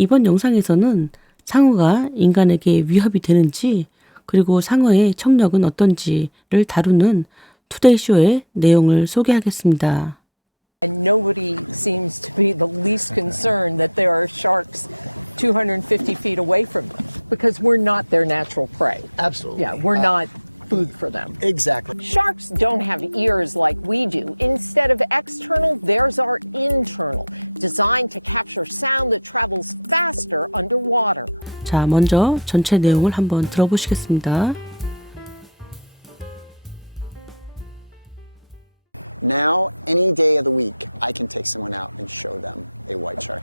이번 영상에서는 상어가 인간에게 위협이 되는지 그리고 상어의 청력은 어떤지를 다루는 투데이쇼의 내용을 소개하겠습니다. And nobody seems to be the least concerned that there are sharks 250 feet away from them because we're not their natural prey. Absolutely. Yeah, we're not food for them. Exactly. Sharks don't have ears like we do. Instead of external, theirs are internal, designed to capture sound that travels faster underwater. 자, 먼저 전체 내용을 한번 들어보시겠습니다. Now, any day of the week, I can take someone out and show them a white shark.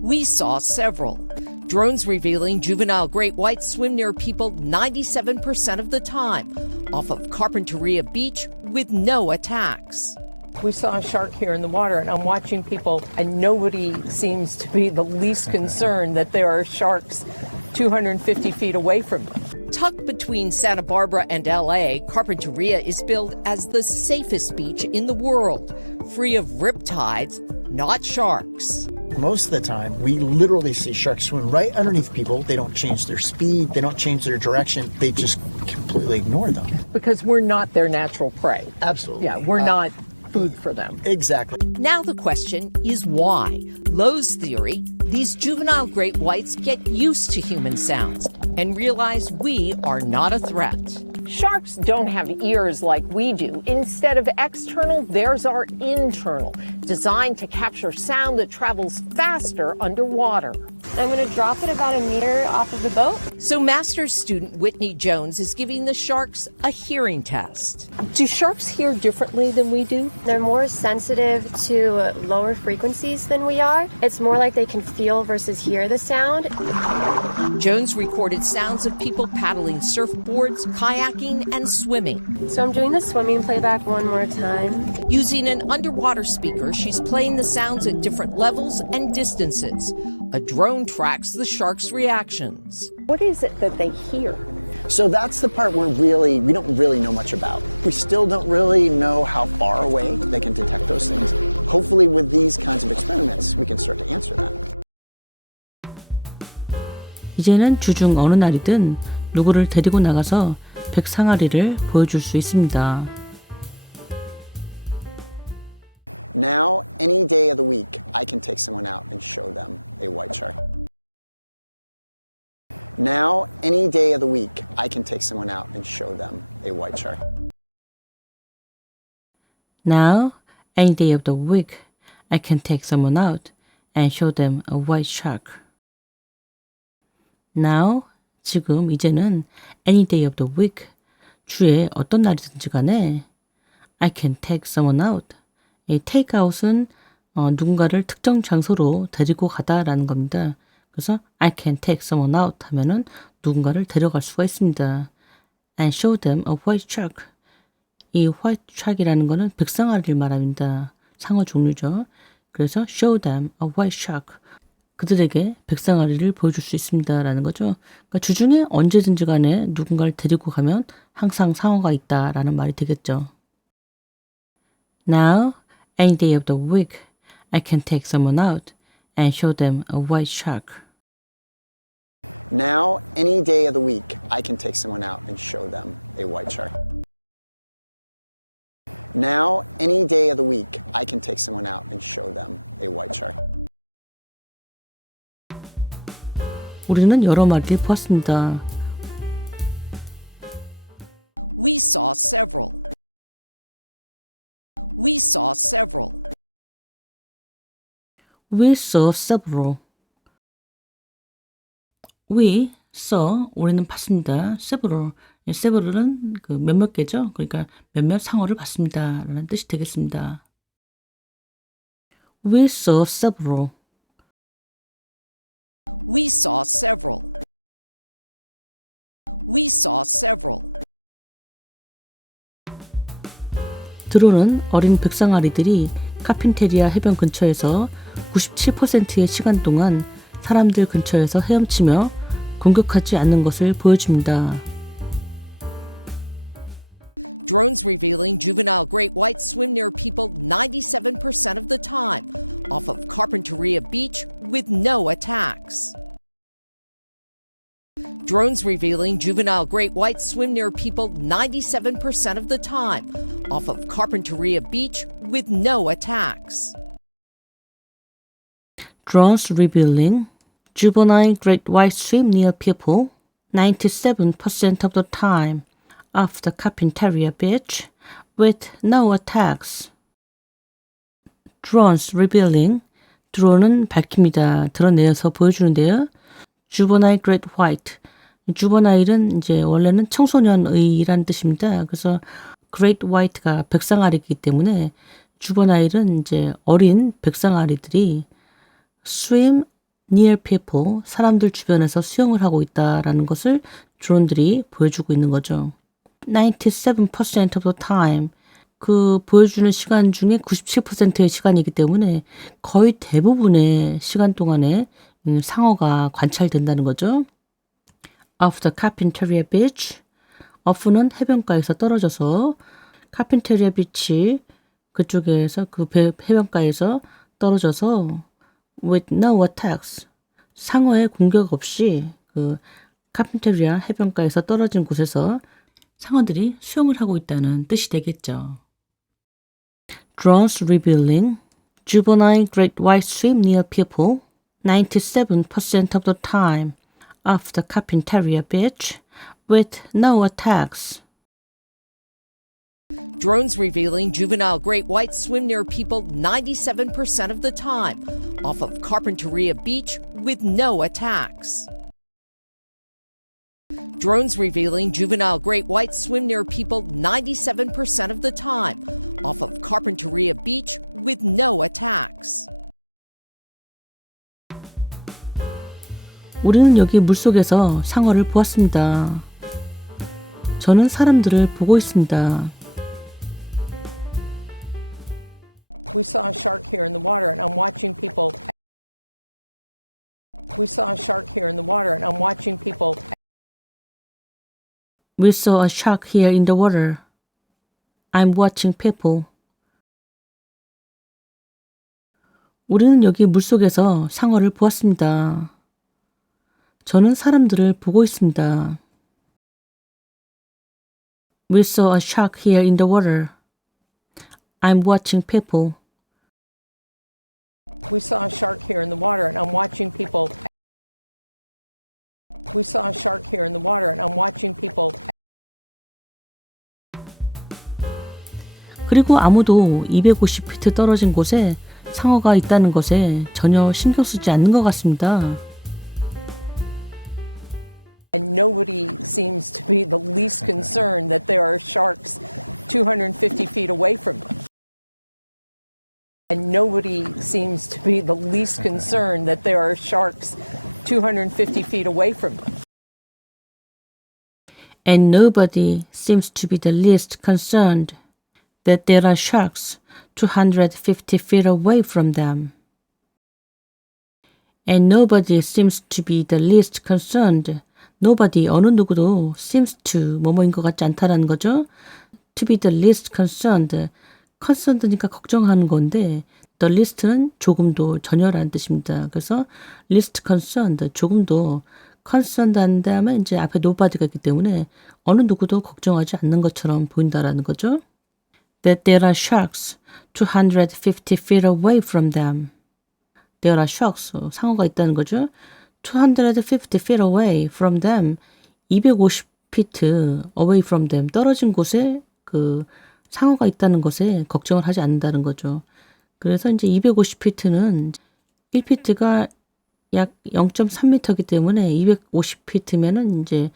We saw several. Drones revealing juvenile great whites swim near people 97% of the time, off of Carpinteria Beach with no attacks. We saw a shark here in the water, and I'm watching people, and nobody seems to be the least concerned that there are sharks 250 feet away from them. Tucked between Santa Barbara and LA, Carpinteria is billed as the safest beach in the world, free of riptides, not sharks. Most of the time, we literally see sharks swim right underneath people. They don't change their speed, they don't change their direction, they just completely ignore them. Because we're not their natural prey. Absolutely. Yeah, we're not food for them. Exactly. Now the question is why? Lowe's theory, these juvenile great whites get used to human sounds and realize we are not a threat. Sharks don't have ears like we do. Instead of external, theirs are internal, designed to capture sound that travels faster underwater. I'm going to drop it about a meter off of the boat. So master's student Whitney Jones is giving the sharks a hearing test. Do sharks hear differently than we do? They're more sensitive to lower frequencies than we are. It's more like they can feel versus hear the sound. Jones recorded sounds of people paddling surfboards, kayaking, and swimming. So I'm doing the swimming playback one more time. Using an underwater speaker, she's playing the sounds at different levels and distances. A drone tracks the sharks' reactions. What is it that they hear? So that's the part we don't really know much about. We still don't really know how far away they can detect those things. Hopefully with these kinds of experiments, we can start to answer that. 이제는 주중 어느 날이든 누구를 데리고 나가서 백상아리를 보여줄 수 있습니다. Now, any day of the week, I can take someone out and show them a white shark. Now, any day of the week, I can take someone out and show them a white shark. Now, any day of the week, I can take someone out and show them a white shark. Now, 지금 이제는 any day of the week, 주에 어떤 날이든지 간에 I can take someone out. 이 take out은 누군가를 특정 장소로 데리고 가다라는 겁니다. 그래서 I can take someone out 하면은 누군가를 데려갈 수가 있습니다. And show them a white shark. 이 white shark이라는 거는 백상아리를 말합니다. 상어 종류죠. 그래서 show them a white shark. 그들에게 백상아리를 보여줄 수 있습니다. 라는 거죠. 그러니까 주중에 언제든지 간에 누군가를 데리고 가면 항상 상어가 있다라는 말이 되겠죠. Now, any day of the week, I can take someone out and show them a white shark. Now, any day of the week, I can take someone out and show them a white shark. Now, any day of the week, I can take someone out and show them a white shark. 우리는 여러 마리를 보았습니다. We saw several. We saw several. We saw several. We saw, 우리는 봤습니다. several. several은 그 몇몇 개죠. 그러니까 몇몇 상어를 봤습니다. 라는 뜻이 되겠습니다. We saw several. We saw several. We saw several. 드론은 어린 백상아리들이 카핀테리아 해변 근처에서 97%의 시간 동안 사람들 근처에서 헤엄치며 공격하지 않는 것을 보여줍니다. Drones revealing juvenile great whites swim near people 97% of the time off of Carpinteria Beach with no attacks. Drones revealing juvenile great whites swim near people 97% of the time off of Carpinteria Beach with no attacks. Drones revealing juvenile great whites swim near people 97% of the time off the Carpinteria Beach with no attacks. Drones revealing 드론은 밝힙니다. 드러내서 보여주는데요. juvenile great white. juvenile은 이제 원래는 청소년의란 뜻입니다. 그래서 great white가 백상아리이기 때문에 juvenile은 이제 어린 백상아리들이 swim near people, 사람들 주변에서 수영을 하고 있다라는 것을 드론들이 보여주고 있는 거죠. 97% of the time, 그 보여주는 시간 중에 97%의 시간이기 때문에 거의 대부분의 시간 동안에 상어가 관찰된다는 거죠. Off the Carpinteria Beach, off는 해변가에서 떨어져서 Carpinteria Beach 그쪽에서 그 해변가에서 떨어져서 with no attacks, 상어의 공격 없이 그 카핀테리아 해변가에서 떨어진 곳에서 상어들이 수영을 하고 있다는 뜻이 되겠죠. Drones revealing juvenile great white swim near people 97% of the time off the Carpinteria Beach with no attacks. Drones revealing juvenile great whites swim near people 97% of the time off of Carpinteria Beach with no attacks. Drones revealing juvenile great whites swim near people 97% of the time off of Carpinteria Beach with no attacks. 우리는 여기 물속에서 상어를 보았습니다. 저는 사람들을 보고 있습니다. We saw a shark here in the water, and I'm watching people. We saw a shark here in the water, and I'm watching people. We saw a shark here in the water. I'm watching people. 우리는 여기 물속에서 상어를 보았습니다. 저는 사람들을 보고 있습니다. We saw a shark here in the water. I'm watching people. We saw a shark here in the water, and I'm watching people. We saw a shark here in the water, and I'm watching people. 그리고 아무도 250피트 떨어진 곳에 상어가 있다는 것에 전혀 신경 쓰지 않는 것 같습니다. And nobody seems to be the least concerned that there are sharks 250 feet away from them. And nobody seems to be the least concerned that there are sharks 250 feet away from them. And nobody seems to be the least concerned that there are sharks 250 feet away from them. And nobody seems to be the least concerned. Nobody, 어느 누구도 seems to, 뭐뭐인 것 같지 않다라는 거죠. To be the least concerned. concerned니까 걱정하는 건데 the least는 조금도 전혀라는 뜻입니다. 그래서 least concerned, 조금도 concerned 한 다음에 이제 앞에 nobody가 있기 때문에 어느 누구도 걱정하지 않는 것처럼 보인다라는 거죠. That there are sharks 250 feet away from them. There are sharks, 상어가 있다는 거죠. 250 feet away from them. 250피트 away from them. 떨어진 곳에 그 상어가 있다는 것에 걱정을 하지 않는다는 거죠. 그래서 이제 250피트는 1피트가 약 0.3m이기 때문에 250피트면은 이제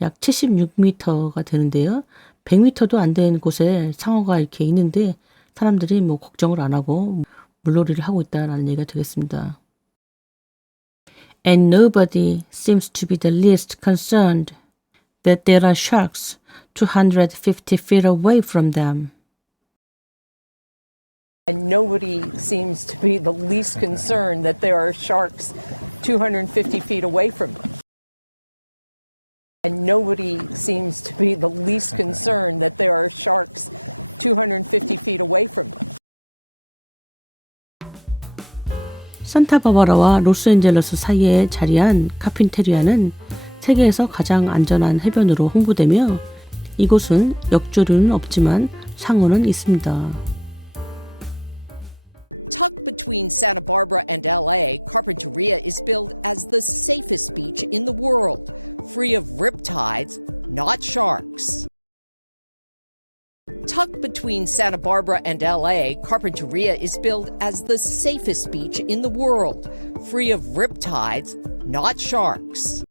약 76m가 되는데요. 100m도 안 되는 곳에 상어가 이렇게 있는데 사람들이 뭐 걱정을 안 하고 물놀이를 하고 있다라는 얘기가 되겠습니다. And nobody seems to be the least concerned that there are sharks 250 feet away from them. And nobody seems to be the least concerned that there are sharks 250 feet away from them. And nobody seems to be the least concerned that there are sharks 250 feet away from them. 산타바바라와 로스앤젤레스 사이에 자리한 카핀테리아는 세계에서 가장 안전한 해변으로 홍보되며 이곳은 역조류는 없지만 상어는 있습니다. Tucked between Santa Barbara and LA, Carpinteria is billed as the safest beach in the world, free of riptides, not sharks. Tucked between Santa Barbara and LA, Carpinteria is billed as the safest beach in the world, free of riptides, not sharks.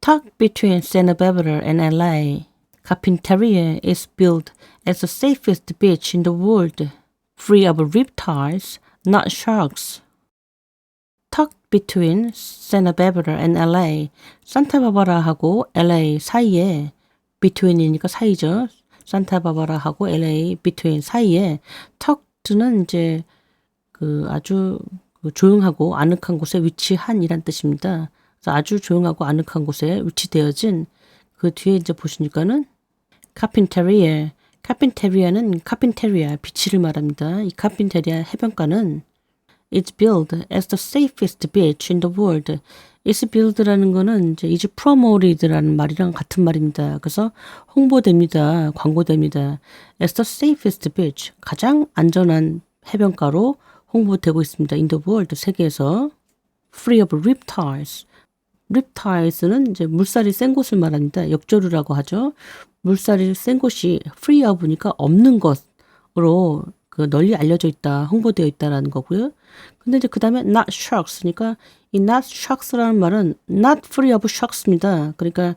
Tucked between Santa Barbara and LA, Carpinteria is built as the safest beach in the world, free of reptiles, not sharks. Tucked between Santa Barbara and LA, 산타바바라하고 LA 사이에 between이니까 사이죠. 산타바바라하고 LA between 사이에 tucked는 이제 아주 조용하고 아늑한 곳에 위치한이란 뜻입니다. 그래서 아주 조용하고 아늑한 곳에 위치되어진 그 뒤에 이제 보시니까는 카핀테리아는 카핀테리아 비치를 말합니다. 이 카핀테리아 해변가는 It's built as the safest beach in the world. It's built라는 거는 이제 is promoted라는 말이랑 같은 말입니다. 그래서 홍보됩니다. 광고됩니다. As the safest beach. 가장 안전한 해변가로 홍보되고 있습니다. In the world. 세계에서. Free of reptiles. reptiles는 이제 물살이 센 곳을 말합니다. 역조류라고 하죠. 물살이 센 곳이 free of니까 없는 것으로 널리 알려져 있다, 홍보되어 있다라는 거고요. 근데 이제 그 다음에 not sharks니까 이 not sharks라는 말은 not free of sharks입니다. 그러니까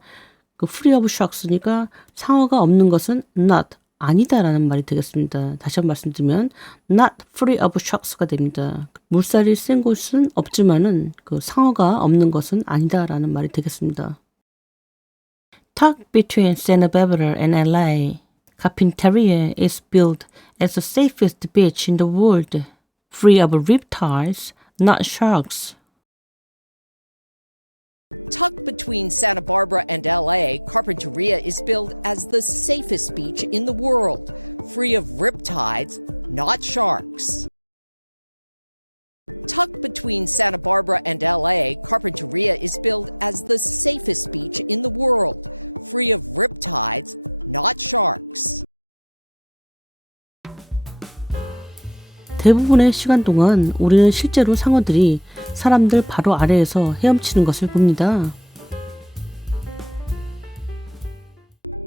그 free of sharks니까 상어가 없는 것은 not 아니다라는 말이 되겠습니다. 다시 한번 말씀드리면 not free of sharks가 됩니다. 물살이 센 곳은 없지만은 그 상어가 없는 것은 아니다라는 말이 되겠습니다. Tucked between Santa Barbara and LA, Carpinteria is built as the safest beach in the world, free of reptiles, not sharks. Tucked between Santa Barbara and LA, Carpinteria is billed as the safest beach in the world, free of riptides, not sharks. Tucked between Santa Barbara and LA, Carpinteria is billed as the safest beach in the world, free of riptides, not sharks. 대부분의 시간 동안 우리는 실제로 상어들이 사람들 바로 아래에서 헤엄치는 것을 봅니다.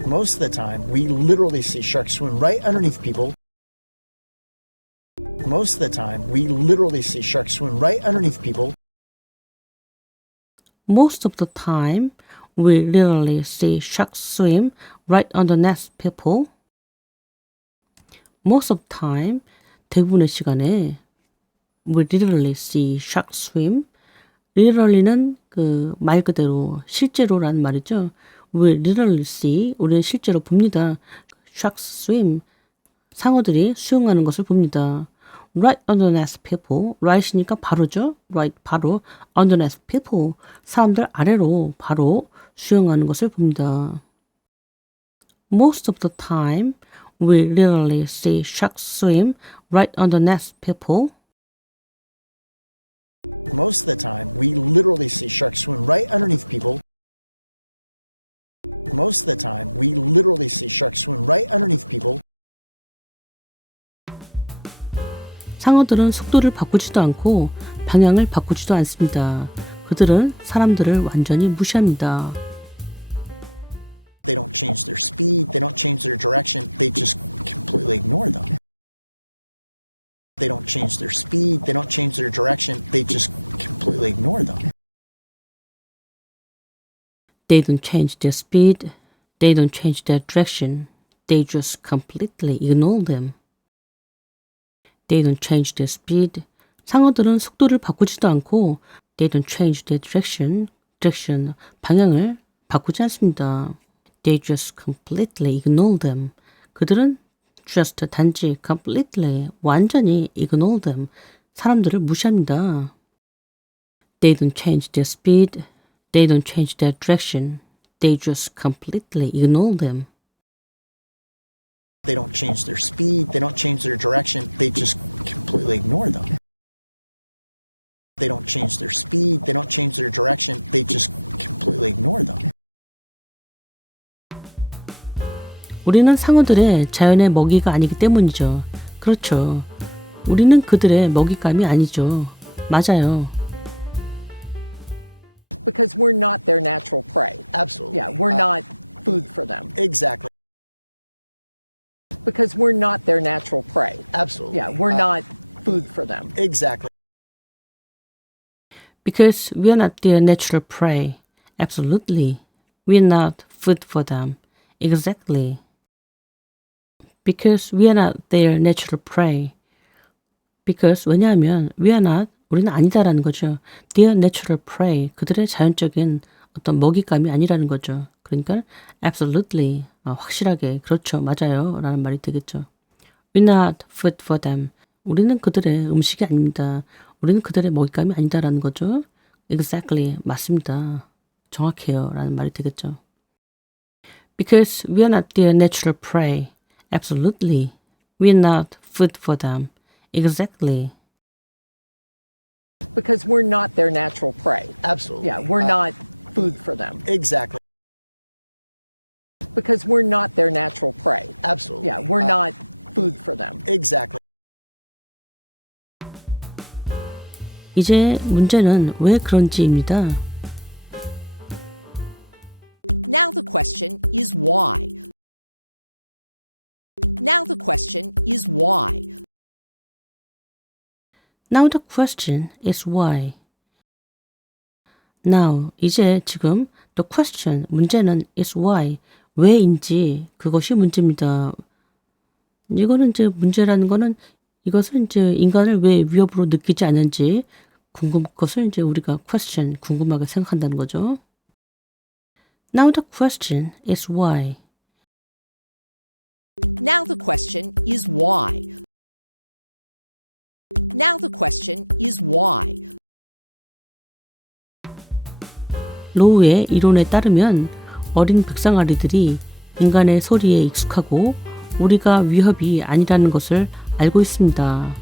Most of the time, we literally see sharks swim right underneath people. Most of the time, we literally see sharks swim right underneath people. Most of the time, we literally see sharks swim right underneath people. Most of the time, 대부분의 시간에 we literally see sharks swim. literally는 말 그대로 실제로라는 말이죠. We literally see, 우리는 실제로 봅니다. sharks swim, 상어들이 수영하는 것을 봅니다. Right underneath people, right이니까 바로죠. Right, 바로. underneath people, 사람들 아래로 바로 수영하는 것을 봅니다. Most of the time, we literally see sharks swim right underneath people. Most of the time, we literally see sharks swim right underneath people. Most of the time, we literally see sharks swim right underneath people. 상어들은 속도를 바꾸지도 않고 방향을 바꾸지도 않습니다. 그들은 사람들을 완전히 무시합니다. They don't change their speed, they don't change their direction, they just completely ignore them. They don't change their speed, they don't change their direction, they just completely ignore them. They don't change their speed, they don't change their direction, they just completely ignore them. They don't change their speed. 상어들은 속도를 바꾸지도 않고 they don't change their direction, 방향을 바꾸지 않습니다. They just completely ignore them. 그들은 just 단지 completely 완전히 ignore them. 사람들을 무시합니다. They don't change their speed. They don't change their direction. They just completely ignore them. They don't change their speed. They don't change their direction. They just completely ignore them. They don't change their speed. They don't change their direction. They just completely ignore them. 우리는 상어들의 자연의 먹이가 아니기 때문이죠. 그렇죠. 우리는 그들의 먹잇감이 아니죠. 맞아요. Because we're not their natural prey. Absolutely. Yeah, we're not food for them. Exactly. Because we're not their natural prey. Absolutely. Yeah, we're not food for them. Exactly. Because we are not their natural prey. Absolutely. We are not food for them. Exactly. Because we are not their natural prey. Because 왜냐하면 we are not 우리는 아니다라는 거죠. Their natural prey 그들의 자연적인 어떤 먹잇감이 아니라는 거죠. 그러니까 absolutely 확실하게 그렇죠. 맞아요. 라는 말이 되겠죠. We're not food for them. 우리는 그들의 음식이 아닙니다. 우리는 그들의 먹잇감이 아니다라는 거죠. Exactly. 맞습니다. 정확해요. 라는 말이 되겠죠. Because we are not their natural prey. Absolutely. We're not food for them. Exactly. Because we're not their natural prey. Absolutely. Yeah, we're not food for them. Exactly. Because we're not their natural prey. Absolutely. Yeah, we're not food for them. Exactly. 이제 문제는 왜 그런지입니다. Now the question is why. Now the question is why. Now the question is why. Now, 이제 지금 the question, 문제는 is why, 왜인지 그것이 문제입니다. 이거는 이제 문제라는 거는 이것은 이제 인간을 왜 위협으로 느끼지 않는지 것을 이제 우리가 question, 궁금하게 생각한다는 거죠. Now the question is why. Now the question is why. Now the question is why. 로우의 이론에 따르면 어린 백상아리들이 인간의 소리에 익숙하고 우리가 위협이 아니라는 것을 알고 있습니다.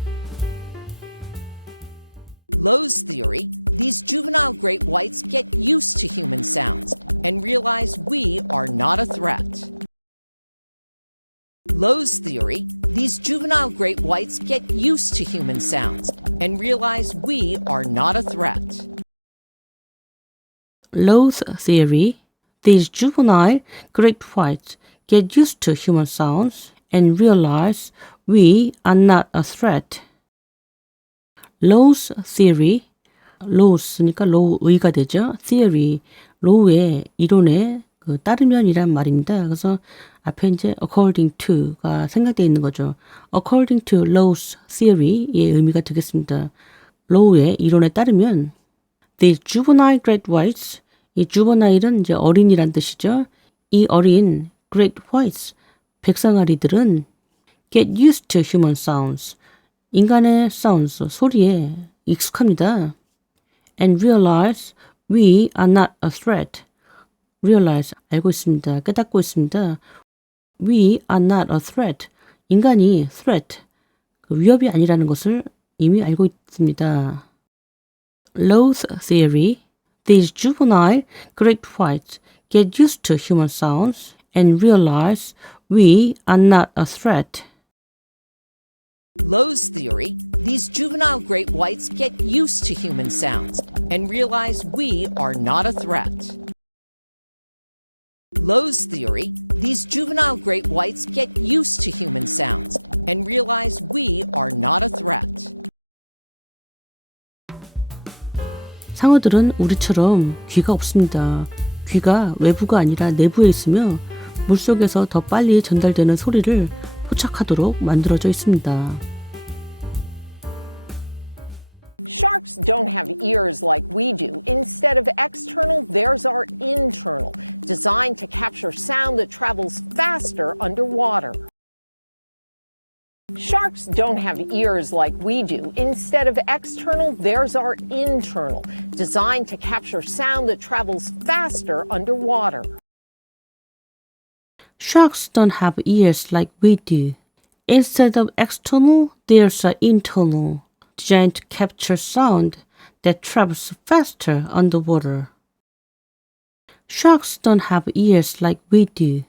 Lowe's theory, these juvenile great whites get used to human sounds and realize we are not a threat. Lowe's theory, these juvenile great whites get used to human sounds and realize we are not a threat. Lowe's theory, these juvenile great whites get used to human sounds and realize we are not a threat. Lowe's theory, Lowes니까 Low의가 되죠. Theory, Low의 이론에 따르면이란 말입니다. 그래서 앞에 이제 according to가 생략되어 있는 거죠. According to Low's theory의 의미가 되겠습니다. Low의 이론에 따르면 The juvenile great whites, 이 juvenile은 이제 어린이란 뜻이죠. 이 어린 great whites, 백상아리들은 get used to human sounds, 인간의 sounds, 소리에 익숙합니다. And realize we are not a threat. realize, 알고 있습니다. 깨닫고 있습니다. We are not a threat. 인간이 threat, 위협이 아니라는 것을 이미 알고 있습니다. Lowe's theory, these juvenile great whites get used to human sounds and realize we are not a threat. Lowe's theory, these juvenile great whites get used to human sounds and realize we are not a threat. Lowe's theory, these juvenile great whites get used to human sounds and realize we are not a threat. 상어들은 우리처럼 귀가 없습니다. 귀가 외부가 아니라 내부에 있으며 물속에서 더 빨리 전달되는 소리를 포착하도록 만들어져 있습니다. Sharks don't have ears like we do. Instead of external, theirs are internal, designed to capture sound that travels faster underwater. Sharks don't have ears like we do. Instead of external, theirs are internal, designed to capture sound that travels faster underwater. Sharks don't have ears like we do. Instead of external, theirs are internal, designed to capture sound that travels faster underwater. Sharks don't have ears like we do.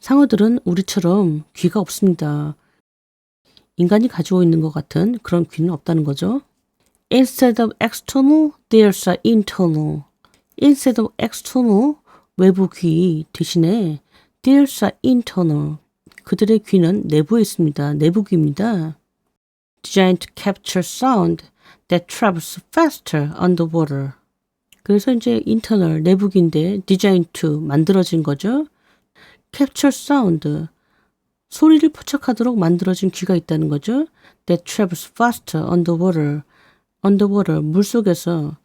상어들은 우리처럼 귀가 없습니다. 인간이 가지고 있는 것 같은 그런 귀는 없다는 거죠. Instead of external, theirs are internal. Instead of external, 외부 귀 대신에 theirs are internal. 그들의 귀는 내부에 있습니다. 내부 귀입니다. Designed to capture sound that travels faster underwater. 그래서 이제 internal, 내부 귀인데 designed to, 만들어진 거죠. capture sound, 소리를 포착하도록 만들어진 귀가 있다는 거죠. That travels faster underwater. underwater, 물속에서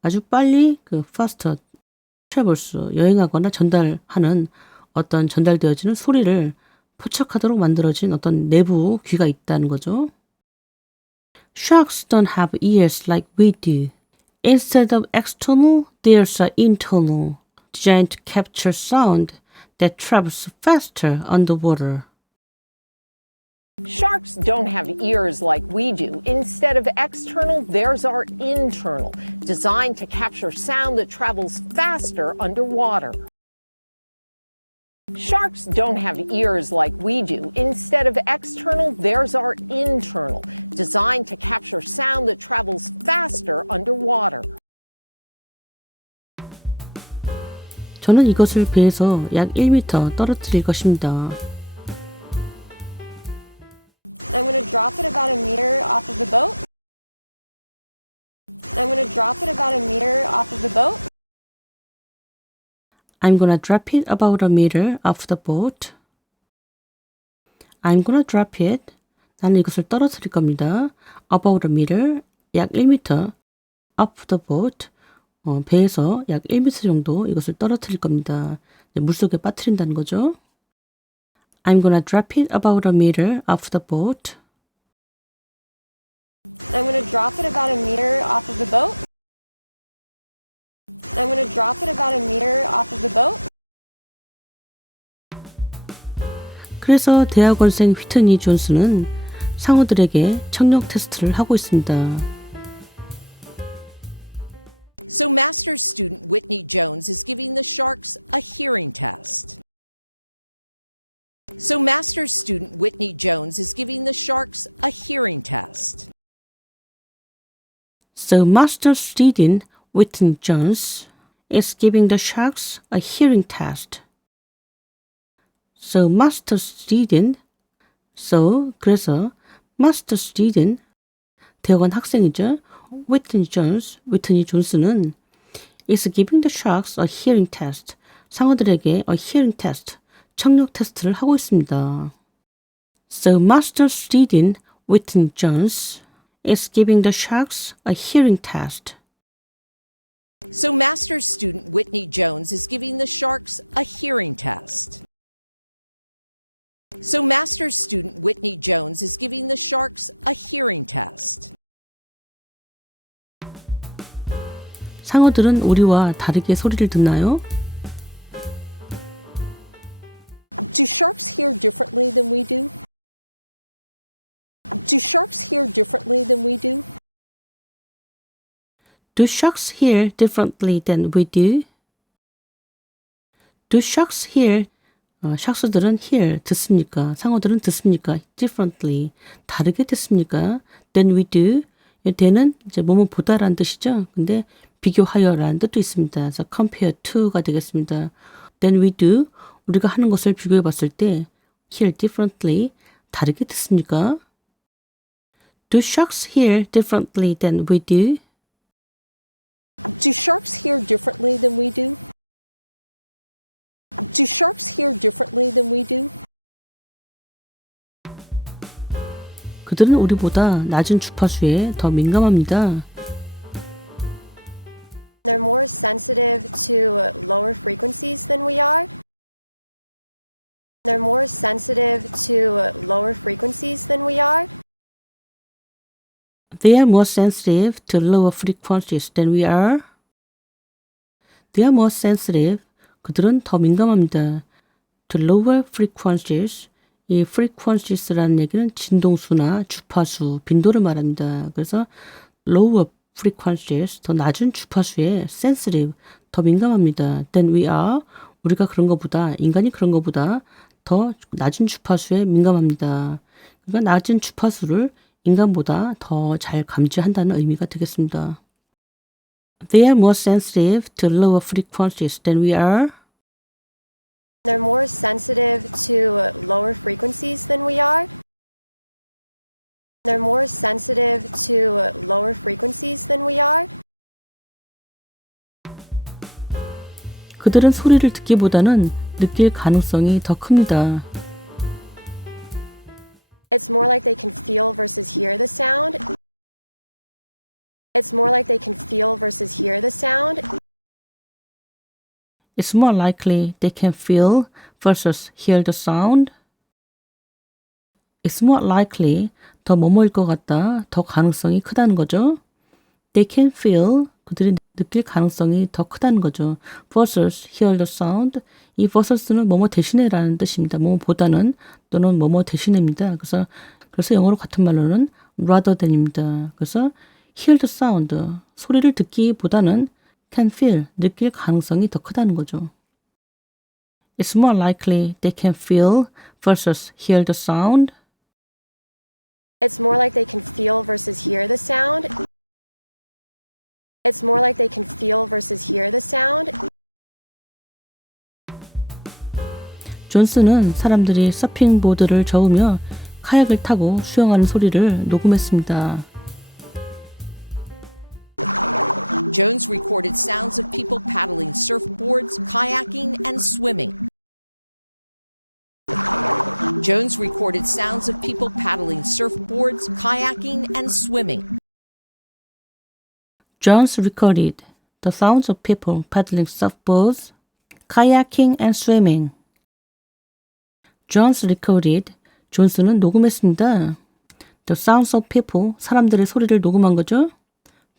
아주 빨리 faster, travels, 여행하거나 전달하는 어떤 전달되어지는 소리를 포착하도록 만들어진 어떤 내부 귀가 있다는 거죠. Sharks don't have ears like we do. Instead of external, theirs are internal, designed to capture sound that travels faster underwater. Sharks don't have ears like we do. Instead of external, theirs are internal, designed to capture sound that travels faster underwater. Sharks don't have ears like we do. Instead of external, theirs are internal, designed to capture sound that travels faster underwater. 저는 이것을 배에서 약 1m 떨어뜨릴 것입니다. I'm going to drop it about a meter off of the boat. I'm going to drop it about a meter off of the boat. I'm gonna drop it about a meter off the boat. I'm gonna drop it. 나는 이것을 떨어뜨릴 겁니다. About a meter, 약 1m. off the boat. 배에서 약 1m 정도 이것을 떨어뜨릴 겁니다. 물속에 빠뜨린다는 거죠. I'm gonna drop it about a meter off the boat. I'm going to drop it about a meter off of the boat. I'm going to drop it about a meter off of the boat. 그래서 대학원생 휘트니 존스는 상어들에게 청력 테스트를 하고 있습니다. So master's student Whitney Jones is giving the sharks a hearing test. So master's student Whitney Jones is giving the sharks a hearing test. So master student Whitney Jones is giving the sharks a hearing test. So master student, so 그래서 master student 대학원 학생이죠. Whitney 존스는 is giving the sharks a hearing test. 상어들에게 a hearing test, 청력 테스트를 하고 있습니다. So master student Whitney Jones is giving the sharks a hearing test. So master's student Whitney Jones is giving the sharks a hearing test. So master's student Whitney Jones is giving the sharks a hearing test. 상어들은 우리와 다르게 소리를 듣나요? Do sharks hear differently than we do? Do sharks hear differently than we do? Do sharks hear differently than we do? Do sharks hear, 샤크스들은 hear, 듣습니까? 상어들은 듣습니까? differently, 다르게 듣습니까? than we do. then은 이제 뭐뭐 보다라는 뜻이죠. 근데 비교하여라는 뜻도 있습니다. 그래서 compare to가 되겠습니다. than we do, 우리가 하는 것을 비교해 봤을 때 hear differently, 다르게 듣습니까? Do sharks hear differently than we do? Do sharks hear differently than we do? Do sharks hear differently than we do? 그들은 우리보다 낮은 주파수에 더 민감합니다. They're more sensitive to lower frequencies than we are. They're more sensitive to lower frequencies than we are. They are more sensitive to lower frequencies than we are. They are more sensitive. 그들은 더 민감합니다. To lower frequencies. 이 frequencies라는 얘기는 진동수나 주파수, 빈도를 말합니다. 그래서 lower frequencies, 더 낮은 주파수에 sensitive, 더 민감합니다. Than we are. 우리가 그런 것보다, 인간이 그런 것보다 더 낮은 주파수에 민감합니다. 그러니까 낮은 주파수를 인간보다 더 잘 감지한다는 의미가 되겠습니다. They are more sensitive to lower frequencies than we are. They're more sensitive to lower frequencies than we are. They're more sensitive to lower frequencies than we are. 그들은 소리를 듣기보다는 느낄 가능성이 더 큽니다. It's more like they can feel versus hear the sound. It's more like they can feel versus hear the sound. It's more likely they can feel versus hear the sound. It's more likely, 더 뭐뭐일 것 같다, 더 가능성이 크다는 거죠. They can feel, 그들이 느낄 가능성이 더 크다는 거죠. versus hear the sound. 이 versus는 뭐뭐 대신에라는 뜻입니다. 뭐뭐보다는 또는 뭐뭐 대신입니다. 그래서 영어로 같은 말로는 rather than입니다. 그래서 hear the sound, 소리를 듣기보다는 can feel, 느낄 가능성이 더 크다는 거죠. It's more likely they can feel versus hear the sound. It's more like they can feel versus hear the sound. It's more like they can feel versus hear the sound. 존스는 사람들이 서핑보드를 저으며 카약을 타고 수영하는 소리를 녹음했습니다. Jones recorded sounds of people paddling surfboards, kayaking, and swimming. Jones recorded sounds of people paddling surfboards, kayaking, and swimming. Jones recorded the sounds of people paddling surfboards, kayaking, and swimming. Jones recorded, 존스는 녹음했습니다. The sounds of people, 사람들의 소리를 녹음한 거죠.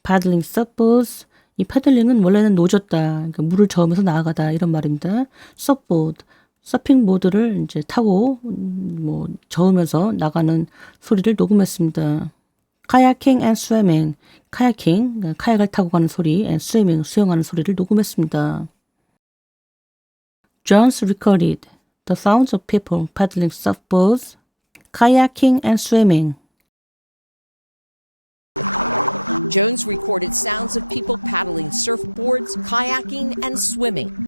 paddling surfboards, 이 패들링은 원래는 노젓다, 그러니까 물을 저으면서 나아가다 이런 말입니다. surfboard, 서핑보드를 이제 타고 저으면서 나가는 소리를 녹음했습니다. kayaking and swimming, 카야킹, 카약을 타고 가는 소리, and swimming, 수영하는 소리를 녹음했습니다. Jones recorded the sounds of people paddling surfboards, kayaking, and swimming. Jones recorded sounds of people paddling surfboards, kayaking, and swimming.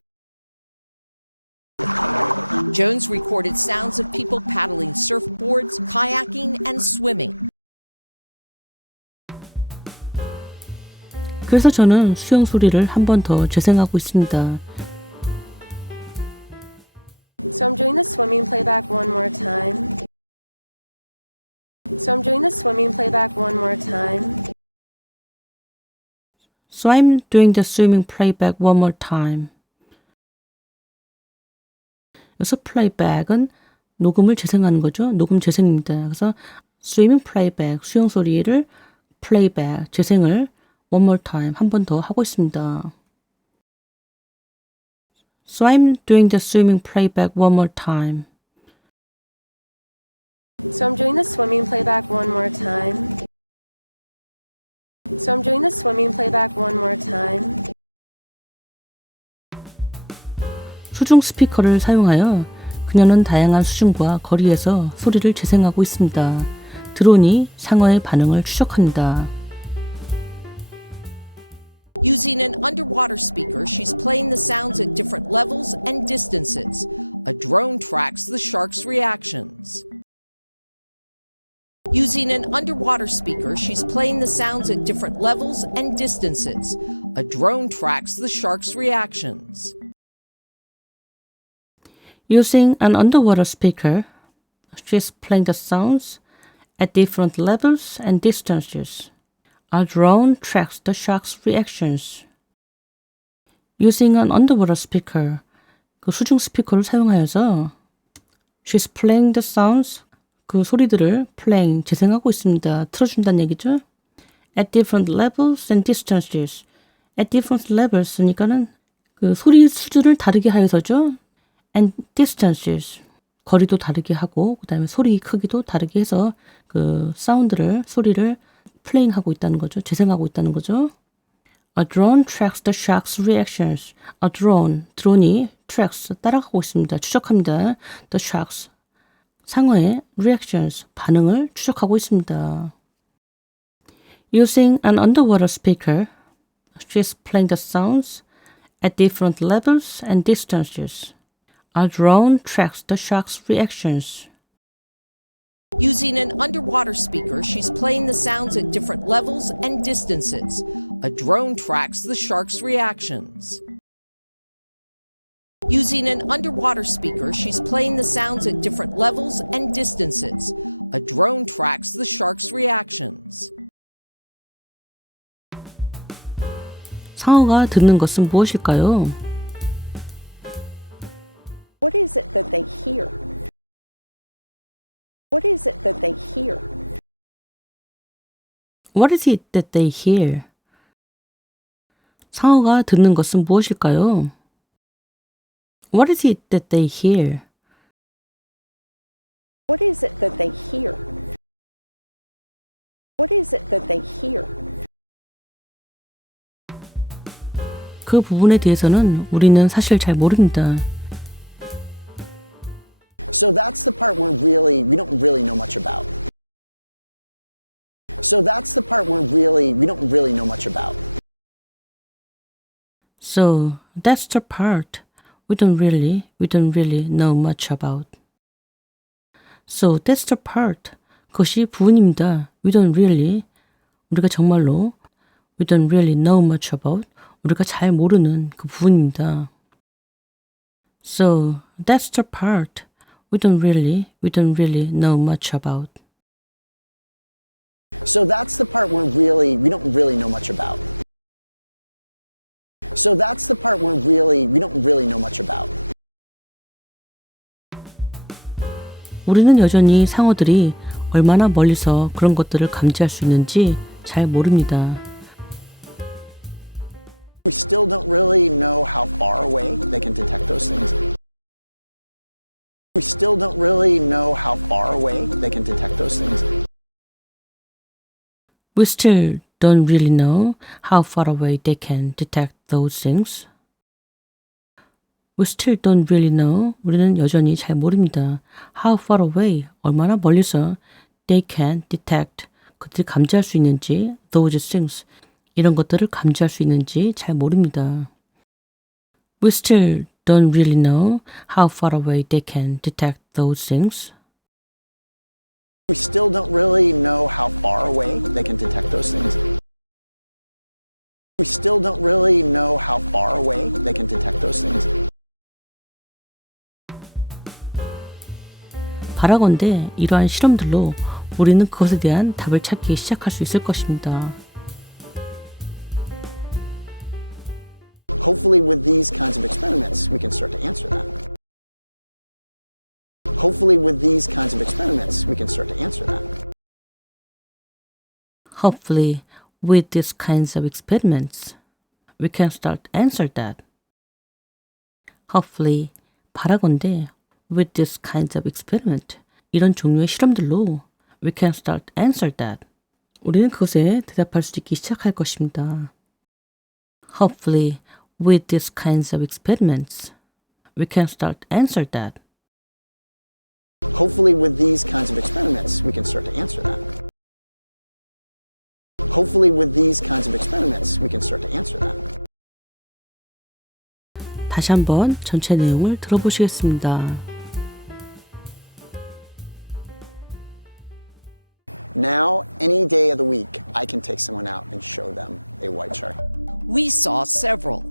Jones recorded sounds of people paddling surfboards, kayaking, and swimming. 그래서 저는 수영 소리를 한 번 더 재생하고 있습니다. So I'm doing the swimming playback one more time. So I'm doing the swimming playback one more time. So I'm doing the swimming playback one more time. 여기서 playback은 녹음을 재생하는 거죠. 녹음 재생입니다. 그래서 swimming playback, 수영 소리를 playback, 재생을 one more time, 한 번 더 하고 있습니다. So I'm doing the swimming playback one more time. So I'm doing the swimming playback one more time. So I'm doing the swimming playback one more time. 수중 스피커를 사용하여 그녀는 다양한 수중과 거리에서 소리를 재생하고 있습니다. 드론이 상어의 반응을 추적합니다. Using an underwater speaker, she's playing the sounds at different levels and distances. A drone tracks the shark's reactions. Using an underwater speaker, she's playing the sounds at different levels and distances. A drone tracks the shark's reactions. Using an underwater speaker, she's playing the sounds at different levels and distances. A drone tracks the shark's reactions. Using an underwater speaker, 그 수중 스피커를 사용하여서 She's playing the sounds. 그 소리들을 playing, 재생하고 있습니다. 틀어준다는 얘기죠. At different levels and distances. At different levels 니까는 그 소리 수준을 다르게 하여서죠. And distances. 거리도 다르게 하고 그다음에 소리 크기도 다르게 해서 그 사운드를 소리를 playing 하고 있다는 거죠. 재생하고 있다는 거죠. A drone tracks the shark's reactions. A drone, 드론이 tracks, 따라가고 있습니다. 추적합니다. The sharks, 상어의 reactions, 반응을 추적하고 있습니다. Using an underwater speaker, she's playing the sounds at different levels and distances. A drone tracks the shark's reactions. Using an underwater speaker, she's playing the sounds at different levels and distances. A drone tracks the shark's reactions. Using an underwater speaker, she's playing the sounds at different levels and distances. A drone tracks the shark's reactions. 상어가 듣는 것은 무엇일까요? What is it that they hear? What is it that they hear? What is it that they hear? 상어가 듣는 것은 무엇일까요? What is it that they hear? What is it that they hear? What is it that they hear? 그 부분에 대해서는 우리는 사실 잘 모릅니다. So that's the part we don't really know much about. So that's the part we don't really know much about. So that's the part we don't really know much about. So that's the part. 그것이 부분입니다. 우리가 정말로 we don't really know much about. 우리가 잘 모르는 그 부분입니다. So that's the part we don't really know much about. So that's the part we don't really know much about. So that's the part we don't really know much about. 우리는 여전히 상어들이 얼마나 멀리서 그런 것들을 감지할 수 있는지 잘 모릅니다. We still don't really know how far away they can detect those things. We still don't really know how far away they can detect those things. We still don't really know how far away they can detect those things. We still don't really know. 우리는 여전히 잘 모릅니다. How far away, 얼마나 멀리서 they can detect, 그들이 감지할 수 있는지, those things, 이런 것들을 감지할 수 있는지 잘 모릅니다. We still don't really know how far away they can detect those things. We still don't really know how far away they can detect those things. We still don't really know how far away they can detect those things. 바라건대 이러한 실험들로 우리는 그것에 대한 답을 찾기 시작할 수 있을 것입니다. Hopefully with these kinds of experiments, we can start to answer that. Hopefully with these kinds of experiments, we can start to answer that. Hopefully, with these kinds of experiments, we can start to answer that. Hopefully, 바라건대 with these kinds of experiment, 이런 종류의 실험들로 we can start to answer that. 우리는 그것에 대답할 수 있기 시작할 것입니다. Hopefully, with these kinds of experiments, we can start to answer that. Hopefully with these kinds of experiments, we can start to answer that. Hopefully with these kinds of experiments, we can start to answer that. 다시 한번 전체 내용을 들어보시겠습니다. Now, any day of the week, I can take someone out and show them a white shark. We saw several.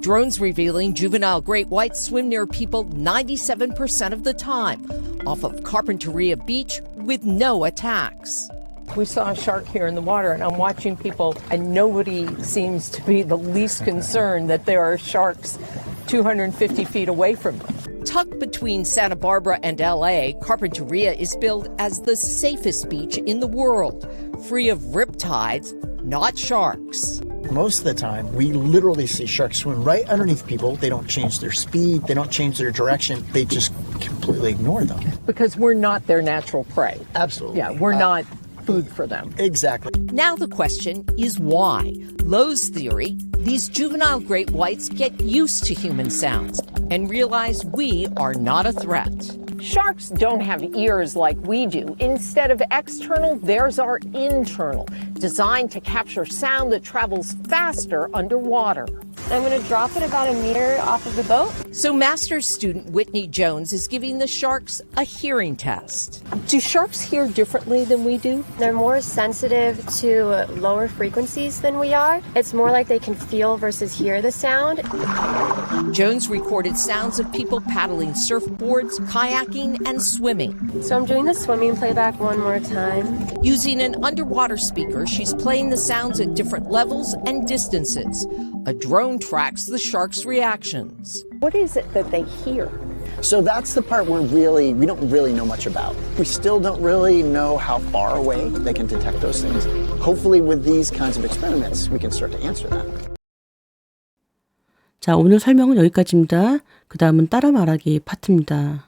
Drones revealing juvenile great whites swim near people 97% of the time off of Carpinteria Beach with no attacks. We saw a shark here in the water, and I'm watching people, and nobody seems to be the least concerned that there are sharks 250 feet away from them. Tucked between Santa Barbara and LA, Carpinteria is billed as the safest beach in the world, free of riptides, not sharks. Most of the time, we literally see sharks swim right underneath people. They don't change their speed. They don't change their direction. They just completely ignore them. Because we're not their natural prey. Absolutely. Yeah, we're not food for them. Exactly. Now the question is why? Lowe's theory, these juvenile great whites get used to human sounds and realize we are not a threat. Sharks don't have ears like we do. Instead of external, theirs are internal, designed to capture sound that travels faster underwater. I'm going to drop it about a meter off of the boat. So master's student Whitney Jones is giving the sharks a hearing test. Do sharks hear differently than we do? They're more sensitive to lower frequencies than we are. It's more like they can feel versus hear the sound. Jones recorded sounds of people paddling surfboards, kayaking, and swimming. So I'm doing the swimming playback one more time. Using an underwater speaker, she's playing the sounds at different levels and distances. A drone tracks the sharks' reactions. What is it that they hear? So that's the part we don't really know much about. We still don't really know how far away they can detect those things. Hopefully with these kinds of experiments, we can start to answer that. 자, 오늘 설명은 여기까지입니다. 그 다음은 따라 말하기 파트입니다.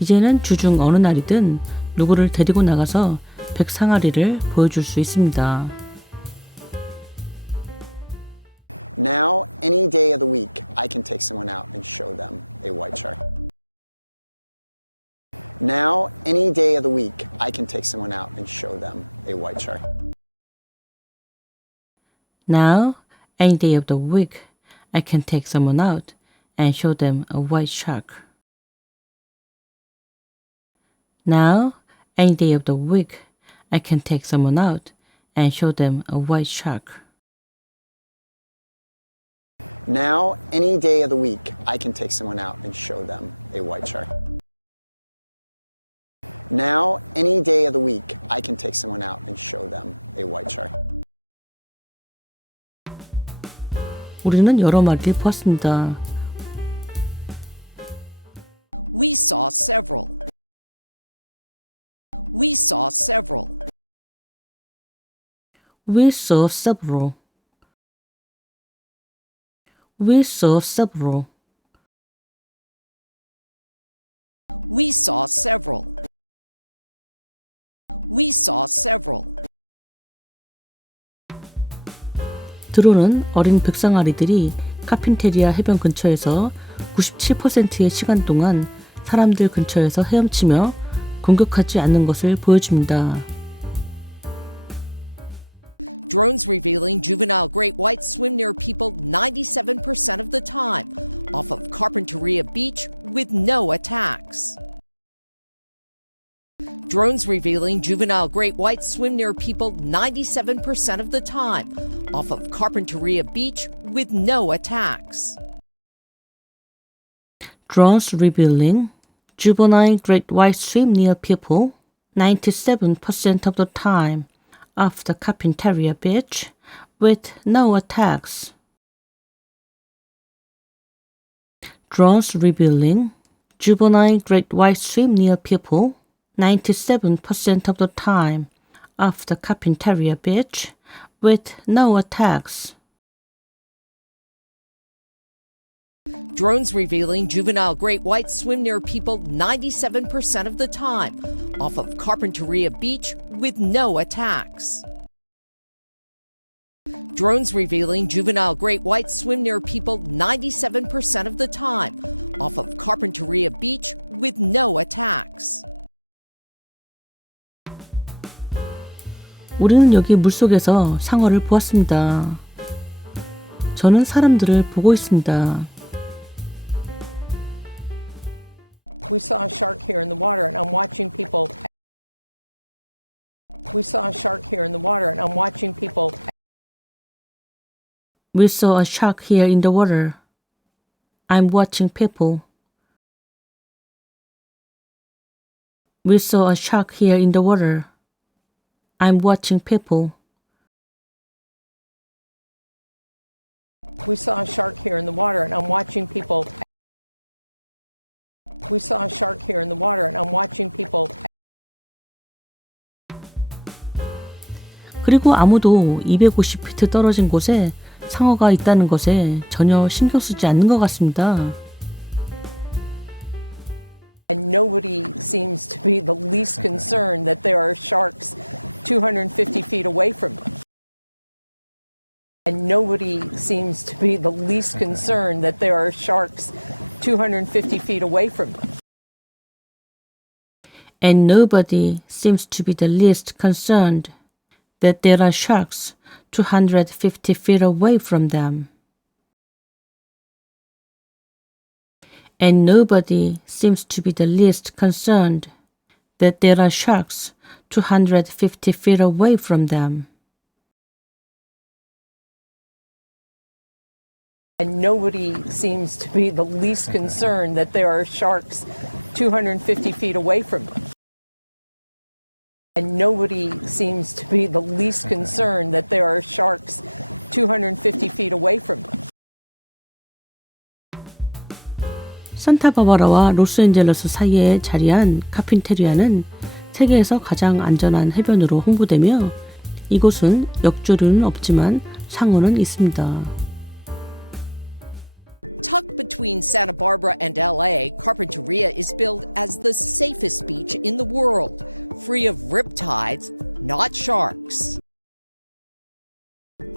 이제는 주중 어느 날이든 누구를 데리고 나가서 백상아리를 보여줄 수 있습니다. Now, any day of the week, I can take someone out and show them a white shark. Now, any day of the week, I can take someone out and show them a white shark. Now, any day of the week, I can take someone out and show them a white shark. Now, any day of the week, I can take someone out and show them a white shark. Now, any day of the week, I can take someone out and show them a white shark. Now, any day of the week, I can take someone out and show them a white shark. 우리는 여러 마리를 보았습니다. We saw several. We saw several. We saw several. We saw several. We saw several. We saw several. 드론은 어린 백상아리들이 카핀테리아 해변 근처에서 97%의 시간 동안 사람들 근처에서 헤엄치며 공격하지 않는 것을 보여줍니다. Drones revealing juvenile great whites swim near people 97% of the time off of Carpinteria Beach with no attacks. Drones revealing juvenile great whites swim near people 97% of the time off of Carpinteria Beach with no attacks. Drones revealing juvenile great whites swim near people 97% of the time off the Carpinteria Beach with no attacks. Drones revealing juvenile great whites swim near people 97% of the time off the Carpinteria Beach with no attacks. Drones revealing juvenile great whites swim near people 97% of the time off of Carpinteria Beach with no attacks. Drones revealing juvenile great whites swim near people 97% of the time off of Carpinteria Beach with no attacks. 우리는 여기 물속에서 상어를 보았습니다. 저는 사람들을 보고 있습니다. We saw a shark here in the water, and I'm watching people. We saw a shark here in the water, and I'm watching people. We saw a shark here in the water. I'm watching people. We saw a shark here in the water. I'm watching people. We saw a shark here in the water, and I'm watching people. We saw a shark here in the water, and I'm watching people. 그리고 아무도 250피트 떨어진 곳에 상어가 있다는 것에 전혀 신경 쓰지 않는 것 같습니다. And nobody seems to be the least concerned that there are sharks 250 feet away from them. And nobody seems to be the least concerned that there are sharks 250 feet away from them. And nobody seems to be the least concerned that there are sharks 250 feet away from them. And nobody seems to be the least concerned that there are sharks 250 feet away from them. And nobody seems to be the least concerned that there are sharks 250 feet away from them. And nobody seems to be the least concerned that there are sharks 250 feet away from them. 산타바바라와 로스앤젤레스 사이에 자리한 카핀테리아는 세계에서 가장 안전한 해변으로 홍보되며 이곳은 역조류는 없지만 상어는 있습니다. Tucked between Santa Barbara and LA, Carpinteria is billed as the safest beach in the world, free of riptides, not sharks.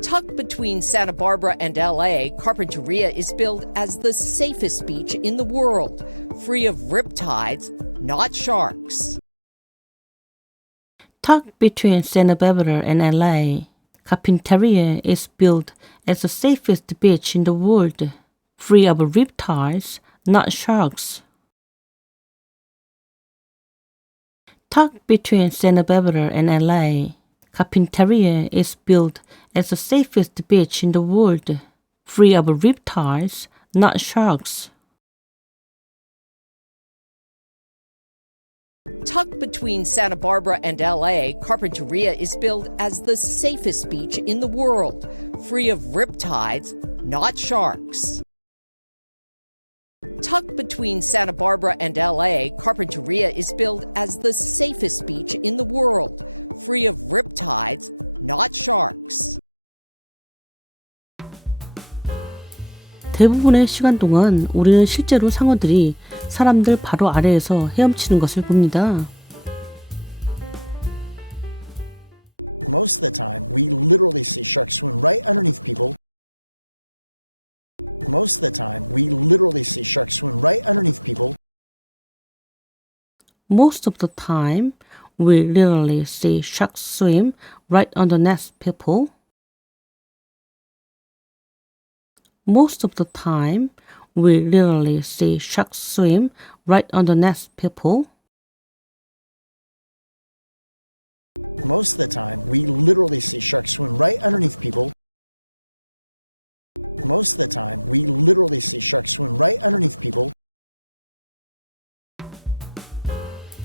Tucked between Santa Barbara and LA, Carpinteria is billed as the safest beach in the world, free of riptides, not sharks. Tucked between Santa Barbara and LA, Carpinteria is built as the safest beach in the world, free of reptiles, not sharks. Tucked between Santa Barbara and LA, Carpinteria is built as the safest beach in the world, free of reptiles, not sharks. Tucked between Santa Barbara and LA, Carpinteria is billed as the safest beach in the world, free of riptides, not sharks. Tucked between Santa Barbara and LA, Carpinteria is billed as the safest beach in the world, free of riptides, not sharks. 대부분의 시간 동안 우리는 실제로 상어들이 사람들 바로 아래에서 헤엄치는 것을 봅니다. Most of the time, we literally see sharks swim right underneath people. Most of the time, we literally see sharks swim right underneath people. Most of the time, we literally see sharks swim right underneath people. Most of the time, we literally see sharks swim right underneath people. Most of the time, we literally see sharks swim right underneath people. Most of the time, we literally see sharks swim right underneath people.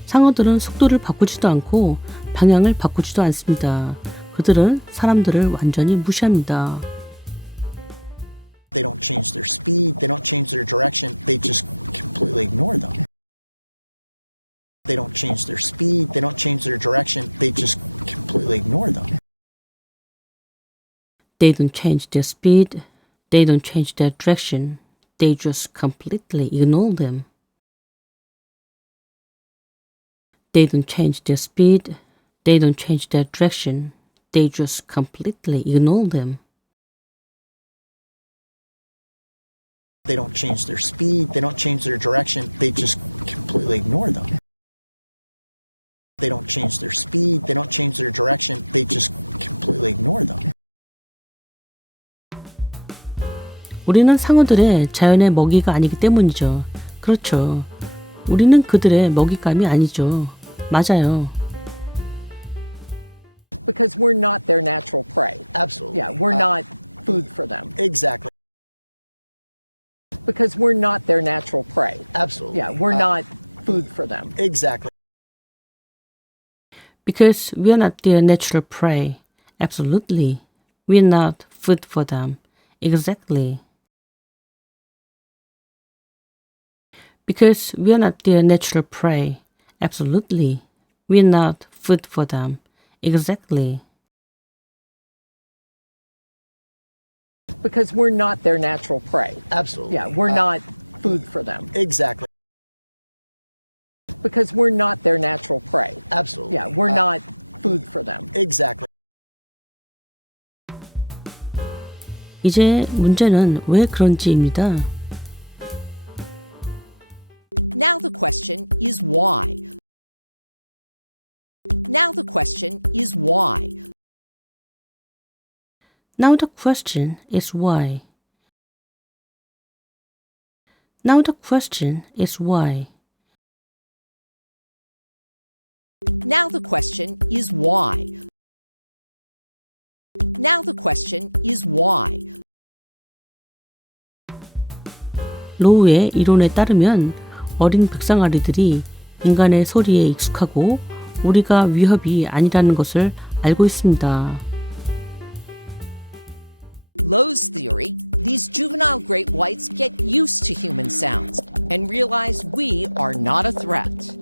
상어들은 속도를 바꾸지도 않고 방향을 바꾸지도 않습니다. 그들은 사람들을 완전히 무시합니다. They don't change their speed, they don't change their direction, they just completely ignore them. They don't change their speed, they don't change their direction, they just completely ignore them. They don't change their speed, they don't change their direction, they just completely ignore them. They don't change their speed, they don't change their direction, they just completely ignore them. They don't change their speed, they don't change their direction, they just completely ignore them. They don't change their speed, they don't change their direction, they just completely ignore them. 우리는 상어들의 자연의 먹이가 아니기 때문이죠. 그렇죠. 우리는 그들의 먹잇감이 아니죠. 맞아요. Because we're not their natural prey. Absolutely. Yeah, we're not food for them. Exactly. Because we're not their natural prey. Absolutely. Yeah, we're not food for them. Exactly. Because we are not their natural prey. Absolutely. We are not food for them. Exactly. Because we are not their natural prey. Absolutely. We are not food for them. Exactly. Because we're not their natural prey. Absolutely. Yeah, we're not food for them. Exactly. Because we're not their natural prey. Absolutely. Yeah, we're not food for them. Exactly. 이제 문제는 왜 그런지입니다. Now the question is why. Now the question is why. Now the question is why. Now the question is why. Now the question is why. Now the question is why. 로우의 이론에 따르면 어린 백상아리들이 인간의 소리에 익숙하고 우리가 위협이 아니라는 것을 알고 있습니다. Lowe's theory, these juvenile great whites get used to human sounds and realize we are not a threat.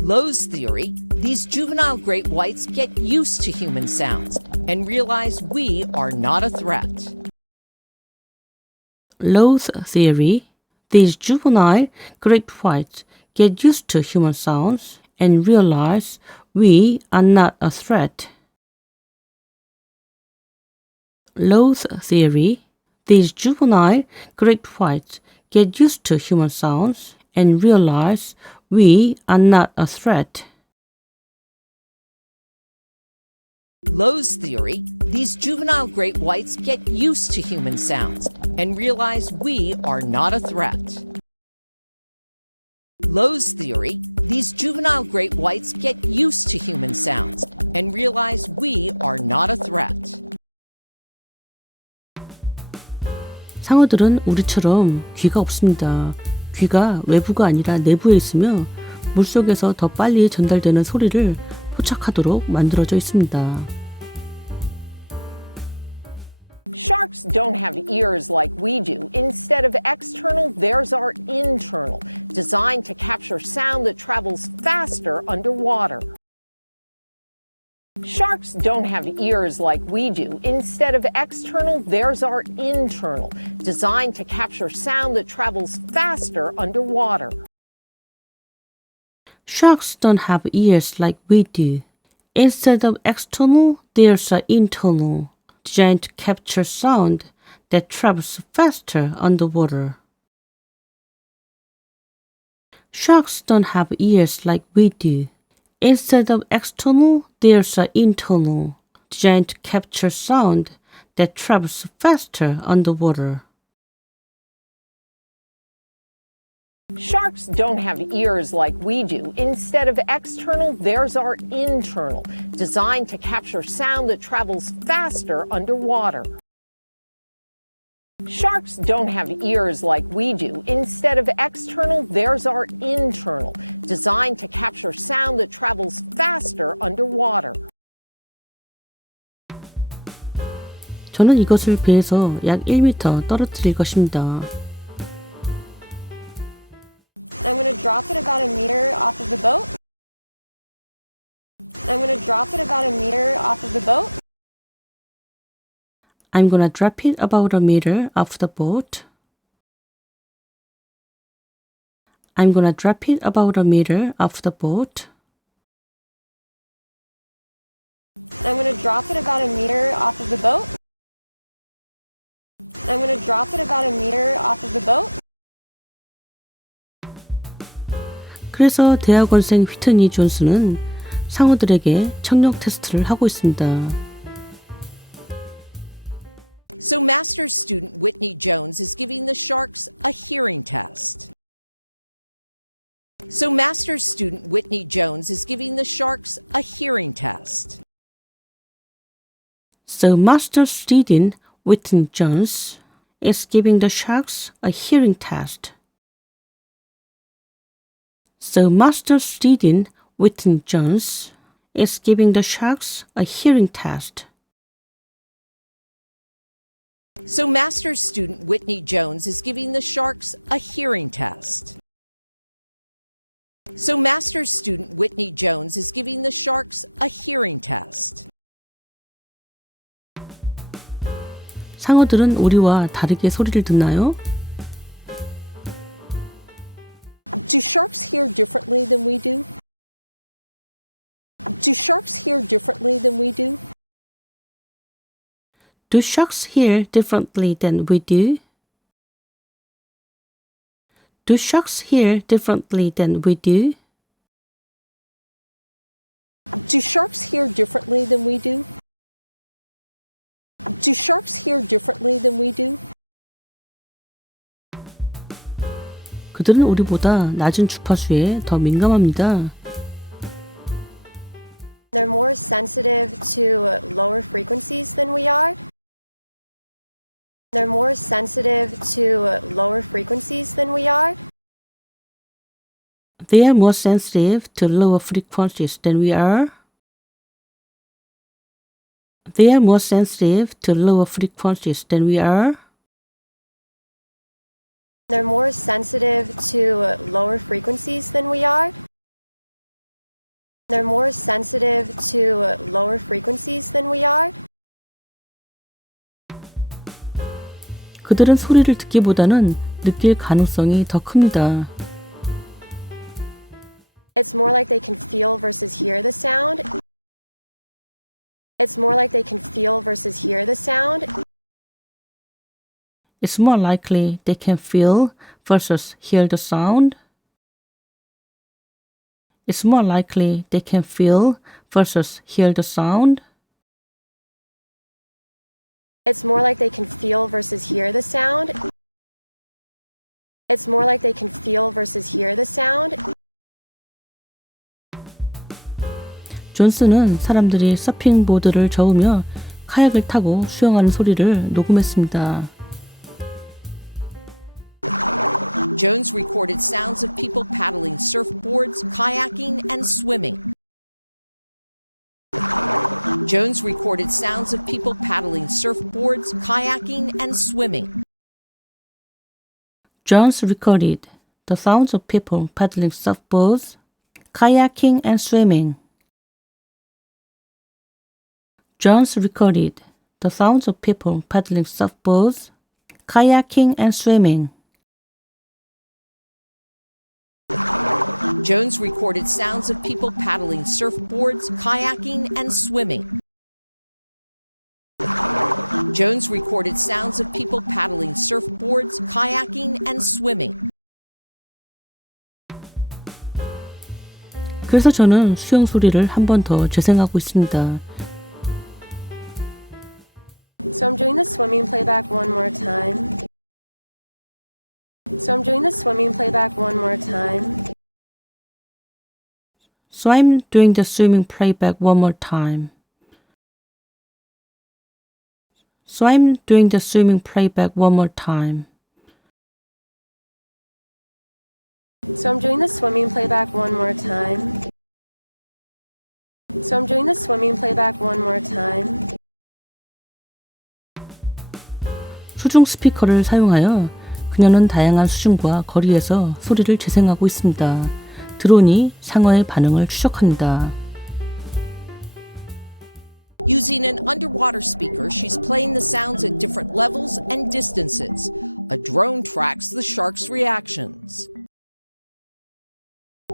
Lowe's theory, these juvenile great whites get used to human sounds and realize we are not a threat. Lowe's theory, these juvenile great whites get used to human sounds and realize we are not a threat. Lowe's theory, these juvenile great whites get used to human sounds and realize we are not a threat. Lowe's theory, these juvenile great whites get used to human sounds and realize we are not a threat. Lowe's theory, these juvenile great whites get used to human sounds and realize we are not a threat. 상어들은 우리처럼 귀가 없습니다. 귀가 외부가 아니라 내부에 있으며 물속에서 더 빨리 전달되는 소리를 포착하도록 만들어져 있습니다. Sharks don't have ears like we do. Instead of external, theirs are internal, designed to capture sound that travels faster underwater. Sharks don't have ears like we do. Instead of external, theirs are internal, designed to capture sound that travels faster underwater. Sharks don't have ears like we do. Instead of external, theirs are internal, designed to capture sound that travels faster underwater. Sharks don't have ears like we do. Instead of external, theirs are internal, designed to capture sound that travels faster underwater. Sharks don't have ears like we do. Instead of external, theirs are internal, designed to capture sound that travels faster underwater. Sharks don't have ears like we do. Instead of external, theirs are internal, designed to capture sound that travels faster underwater. 저는 이것을 배에서 약 1m 떨어뜨릴 것입니다. I'm going to drop it about a meter off of the boat. I'm going to drop it about a meter off of the boat. I'm gonna drop it about a meter off the boat. I'm gonna drop it about a meter off the boat. I'm going to drop it about a meter off of the boat. I'm going to drop it about a meter off of the boat. 그래서 대학원생 휘트니 존스는 상어들에게 청력 테스트를 하고 있습니다. So master's student Whitney Jones is giving the sharks a hearing test. So master's student Whitney Jones is giving the sharks a hearing test. So master student Whitney Jones is giving the sharks a hearing test. So master student Whitney Jones is giving the sharks a hearing test. So master's student Whitney Jones is giving the sharks a hearing test. So master's student Whitney Jones is giving the sharks a hearing test. 상어들은 우리와 다르게 소리를 듣나요? Do sharks hear differently than we do? Do sharks hear differently than we do? Do sharks hear differently than we do? Do sharks hear differently than we do? Do sharks hear differently than we do? Do sharks hear differently than we do? 그들은 우리보다 낮은 주파수에 더 민감합니다. They're more sensitive to lower frequencies than we are. They're more sensitive to lower frequencies than we are. They are more sensitive to lower frequencies than we are. They are more sensitive to lower frequencies than we are. They're more sensitive to lower frequencies than we are. They're more sensitive to lower frequencies than we are. 그들은 소리를 듣기보다는 느낄 가능성이 더 큽니다. It's more like they can feel versus hear the sound. It's more like they can feel versus hear the sound. It's more likely they can feel versus hear the sound. It's more likely they can feel versus hear the sound. It's more like they can feel versus hear the sound. It's more like they can feel versus hear the sound. 존스는 사람들이 서핑보드를 저으며 카약을 타고 수영하는 소리를 녹음했습니다. Jones recorded sounds of people paddling surfboards, kayaking, and swimming. Jones recorded sounds of people paddling surfboards, kayaking, and swimming. Jones recorded the sounds of people paddling surfboards, kayaking, and swimming. Jones recorded the sounds of people paddling surfboards, kayaking, and swimming. Jones recorded sounds of people paddling surfboards, kayaking, and swimming. Jones recorded sounds of people paddling surfboards, kayaking, and swimming. 그래서 저는 수영 소리를 한 번 더 재생하고 있습니다. So I'm doing the swimming playback one more time. So I'm doing the swimming playback one more time. So I'm doing the swimming playback one more time. So I'm doing the swimming playback one more time. So I'm doing the swimming playback one more time. So I'm doing the swimming playback one more time. 수중 스피커를 사용하여 그녀는 다양한 수중과 거리에서 소리를 재생하고 있습니다. 드론이 상어의 반응을 추적합니다. Using an underwater speaker, she's playing the sounds at different levels and distances. A drone tracks the shark's reactions.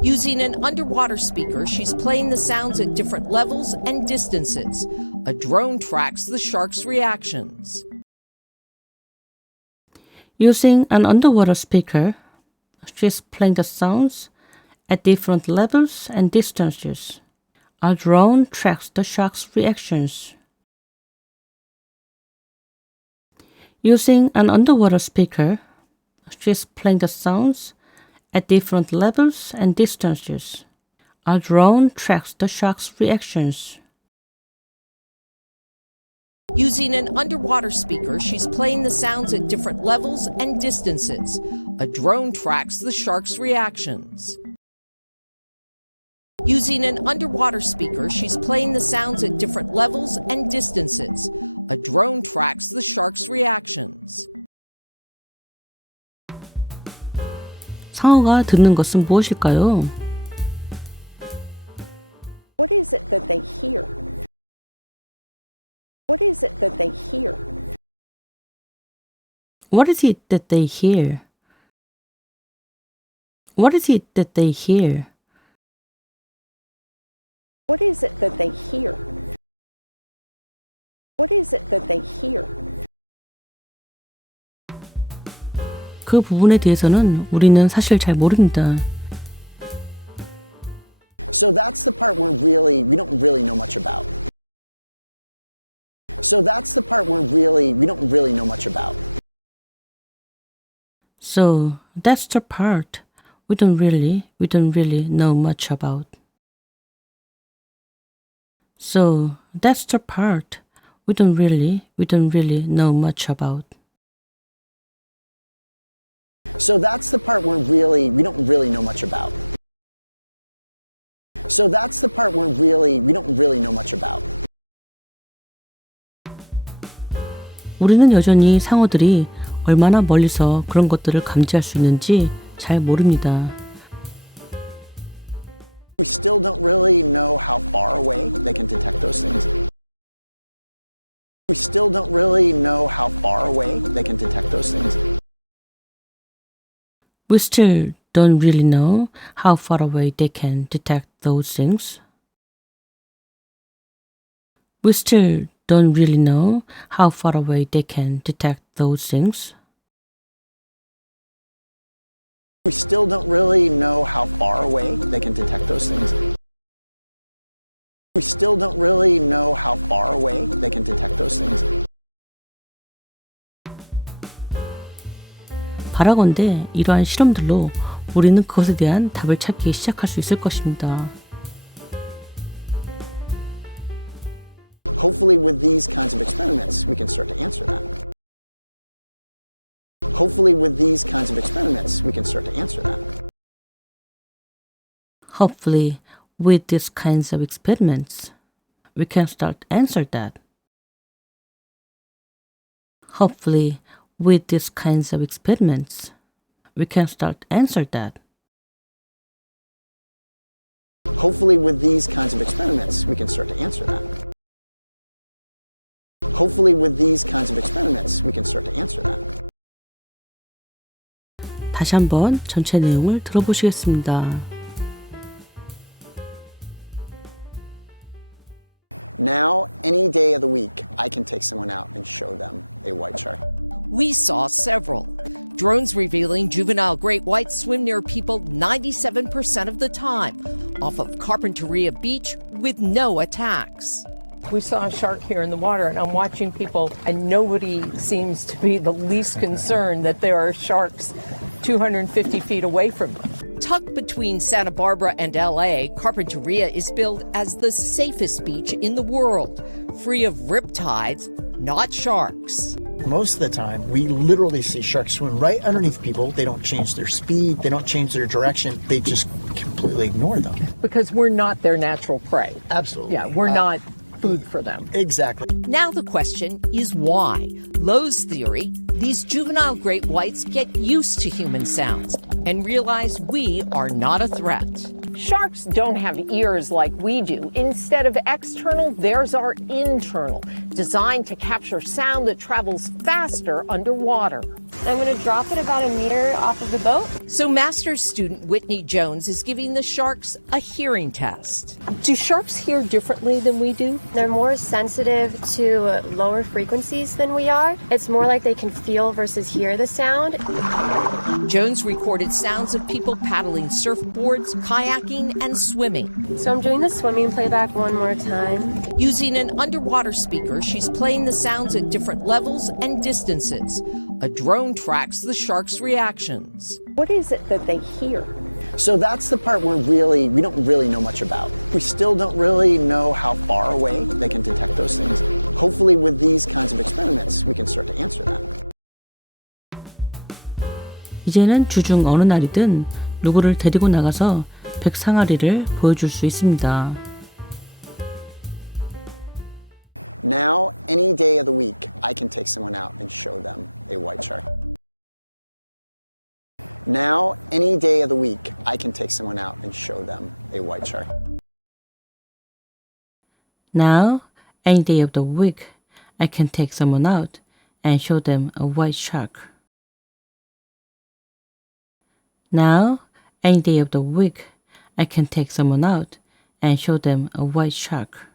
Using an underwater speaker, she's playing the sounds at different levels and distances. A drone tracks the shark's reactions. Using an underwater speaker, she's playing the sounds at different levels and distances. A drone tracks the shark's reactions. Using an underwater speaker, she's playing the sounds at different levels and distances. A drone tracks the shark's reactions. Using an underwater speaker, she's playing the sounds at different levels and distances. A drone tracks the shark's reactions. Using an underwater speaker, she's playing the sounds at different levels and distances. A drone tracks the shark's reactions. 상어가 듣는 것은 무엇일까요? What is it that they hear? What is it that they hear? What is it that they hear? What is it that they hear? What is it that they hear? What is it that they hear? 그 부분에 대해서는 우리는 사실 잘 모릅니다. So that's the part we don't really know much about. So that's the part we don't really know much about. So that's the part we don't really know much about. So that's the part we don't really know much about. So that's the part we don't really know much about. So that's the part we don't really know much about. 우리는 여전히 상어들이 얼마나 멀리서 그런 것들을 감지할 수 있는지 잘 모릅니다. We still don't really know how far away they can detect those things. We still don't really know how far away they can detect those things. We still don't really know how far away they can detect those things. We still don't really know how far away they can detect those things. We still don't really know how far away they can detect those things. We still don't really know how far away they can detect those things. 바라건대 이러한 실험들로 우리는 그것에 대한 답을 찾기 시작할 수 있을 것입니다. Hopefully with these kinds of experiments, we can start to answer that. Hopefully with these kinds of experiments, we can start to answer that. Hopefully, with these kinds of experiments, we can start to answer that. Hopefully, with these kinds of experiments, we can start to answer that. Hopefully with these kinds of experiments, we can start to answer that. Hopefully with these kinds of experiments, we can start to answer that. 다시 한번 전체 내용을 들어보시겠습니다. Now, any day of the week, I can take someone out and show them a white shark. We saw several. Drones revealing juvenile great whites swim near people 97% of the time off of Carpinteria Beach with no attacks. We saw a shark here in the water, and I'm watching people, and nobody seems to be the least concerned that there are sharks 250 feet away from them. Tucked between Santa Barbara and LA, Carpinteria is billed as the safest beach in the world, free of riptides, not sharks. Most of the time, we literally see sharks swim right underneath people. They don't change their speed, they don't change their direction, they just completely ignore them. Because we're not their natural prey. Absolutely. Yeah, we're not food for them. Exactly. Now the question is why? Lowe's theory, these juvenile great whites get used to human sounds and realize we are not a threat. Sharks don't have ears like we do. Instead of external, theirs are internal, designed to capture sound that travels faster underwater. I'm going to drop it about a meter off of the boat. So master's student Whitney Jones is giving the sharks a hearing test. Do sharks hear differently than we do? They're more sensitive to lower frequencies than we are. It's more like they can feel versus hear the sound. Jones recorded sounds of people paddling surfboards, kayaking, and swimming. So I'm doing the swimming playback one more time. Using an underwater speaker, she's playing the sounds at different levels and distances. A drone tracks the shark's reactions. What is it that they hear? So that's the part we don't really know much about. We still don't really know how far away they can detect those things. Hopefully with these kinds of experiments, we can start to answer that. 이제는 주중 어느 날이든 누구를 데리고 나가서 백상아리를 보여줄 수 있습니다. Now, any day of the week, I can take someone out and show them a white shark. Now, any day of the week, I can take someone out and show them a white shark. Now, any day of the week, I can take someone out and show them a white shark. Now, any day of the week, I can take someone out and show them a white shark.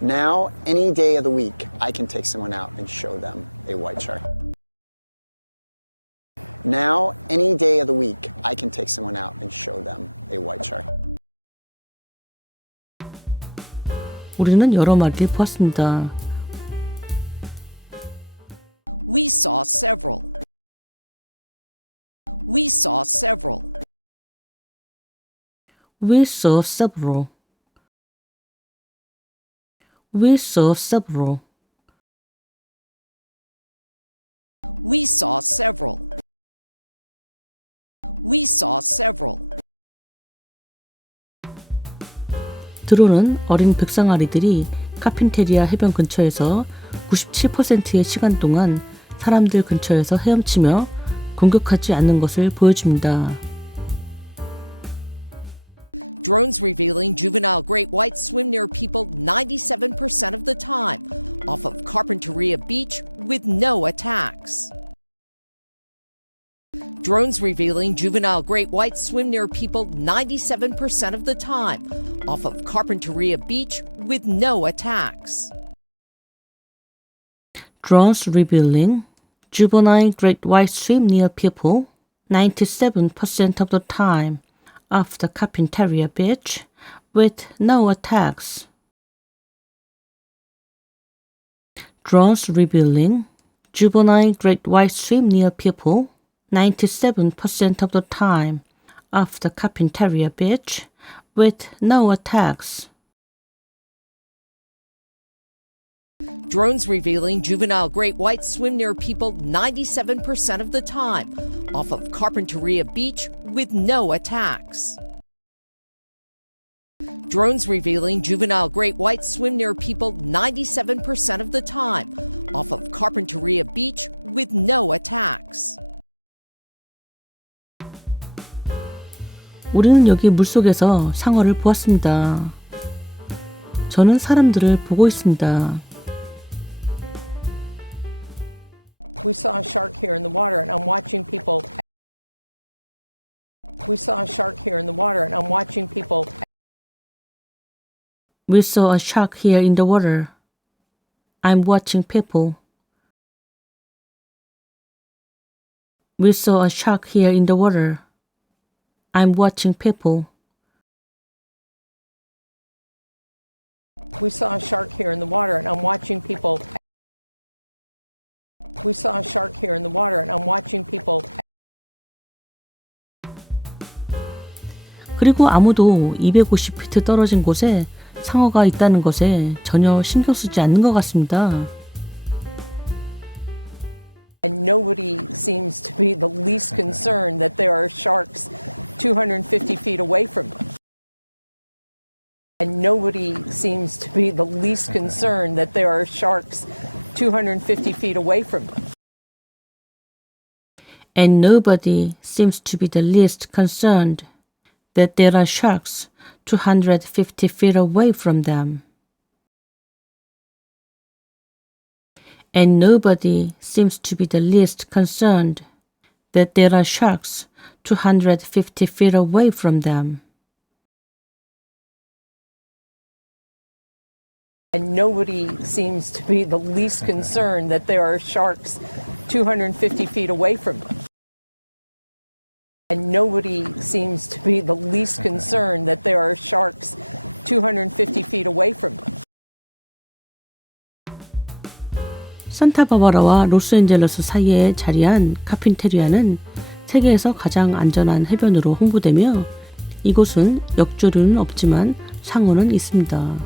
Now, any day of the week, I can take someone out and show them a white shark. Now, any day of the week, I can take someone out and show them a white shark. 우리는 여러 마리를 보았습니다. We saw several. We saw several. We saw several. We saw several. We saw several. We saw several. 드론은 어린 백상아리들이 카핀테리아 해변 근처에서 97%의 시간 동안 사람들 근처에서 헤엄치며 공격하지 않는 것을 보여줍니다. Drones revealing juvenile great whites swim near people 97% of the time off of Carpinteria Beach with no attacks. Drones revealing juvenile great whites swim near people 97% of the time off of Carpinteria Beach with no attacks. Drones revealing juvenile great whites swim near people 97% of the time off the Carpinteria Beach with no attacks. Drones revealing juvenile great whites swim near people 97% of the time off the Carpinteria Beach with no attacks. Drones revealing juvenile great whites swim near people 97% of the time off of Carpinteria Beach with no attacks. Drones revealing juvenile great whites swim near people 97% of the time off of Carpinteria Beach with no attacks. 우리는 여기 물속에서 상어를 보았습니다. 저는 사람들을 보고 있습니다. We saw a shark here in the water, and I'm watching people. We saw a shark here in the water, and I'm watching people. We saw a shark here in the water. I'm watching people. We saw a shark here in the water. I'm watching people. We saw a shark here in the water, and I'm watching people. We saw a shark here in the water, and I'm watching people. 그리고 아무도 250피트 떨어진 곳에 상어가 있다는 것에 전혀 신경 쓰지 않는 것 같습니다. And nobody seems to be the least concerned that there are sharks 250 feet away from them. And nobody seems to be the least concerned that there are sharks 250 feet away from them. And nobody seems to be the least concerned that there are sharks 250 feet away from them. And nobody seems to be the least concerned that there are sharks 250 feet away from them. And nobody seems to be the least concerned that there are sharks 250 feet away from them. And nobody seems to be the least concerned that there are sharks 250 feet away from them. 산타바바라와 로스앤젤레스 사이에 자리한 카핀테리아는 세계에서 가장 안전한 해변으로 홍보되며 이곳은 역조류는 없지만 상어는 있습니다.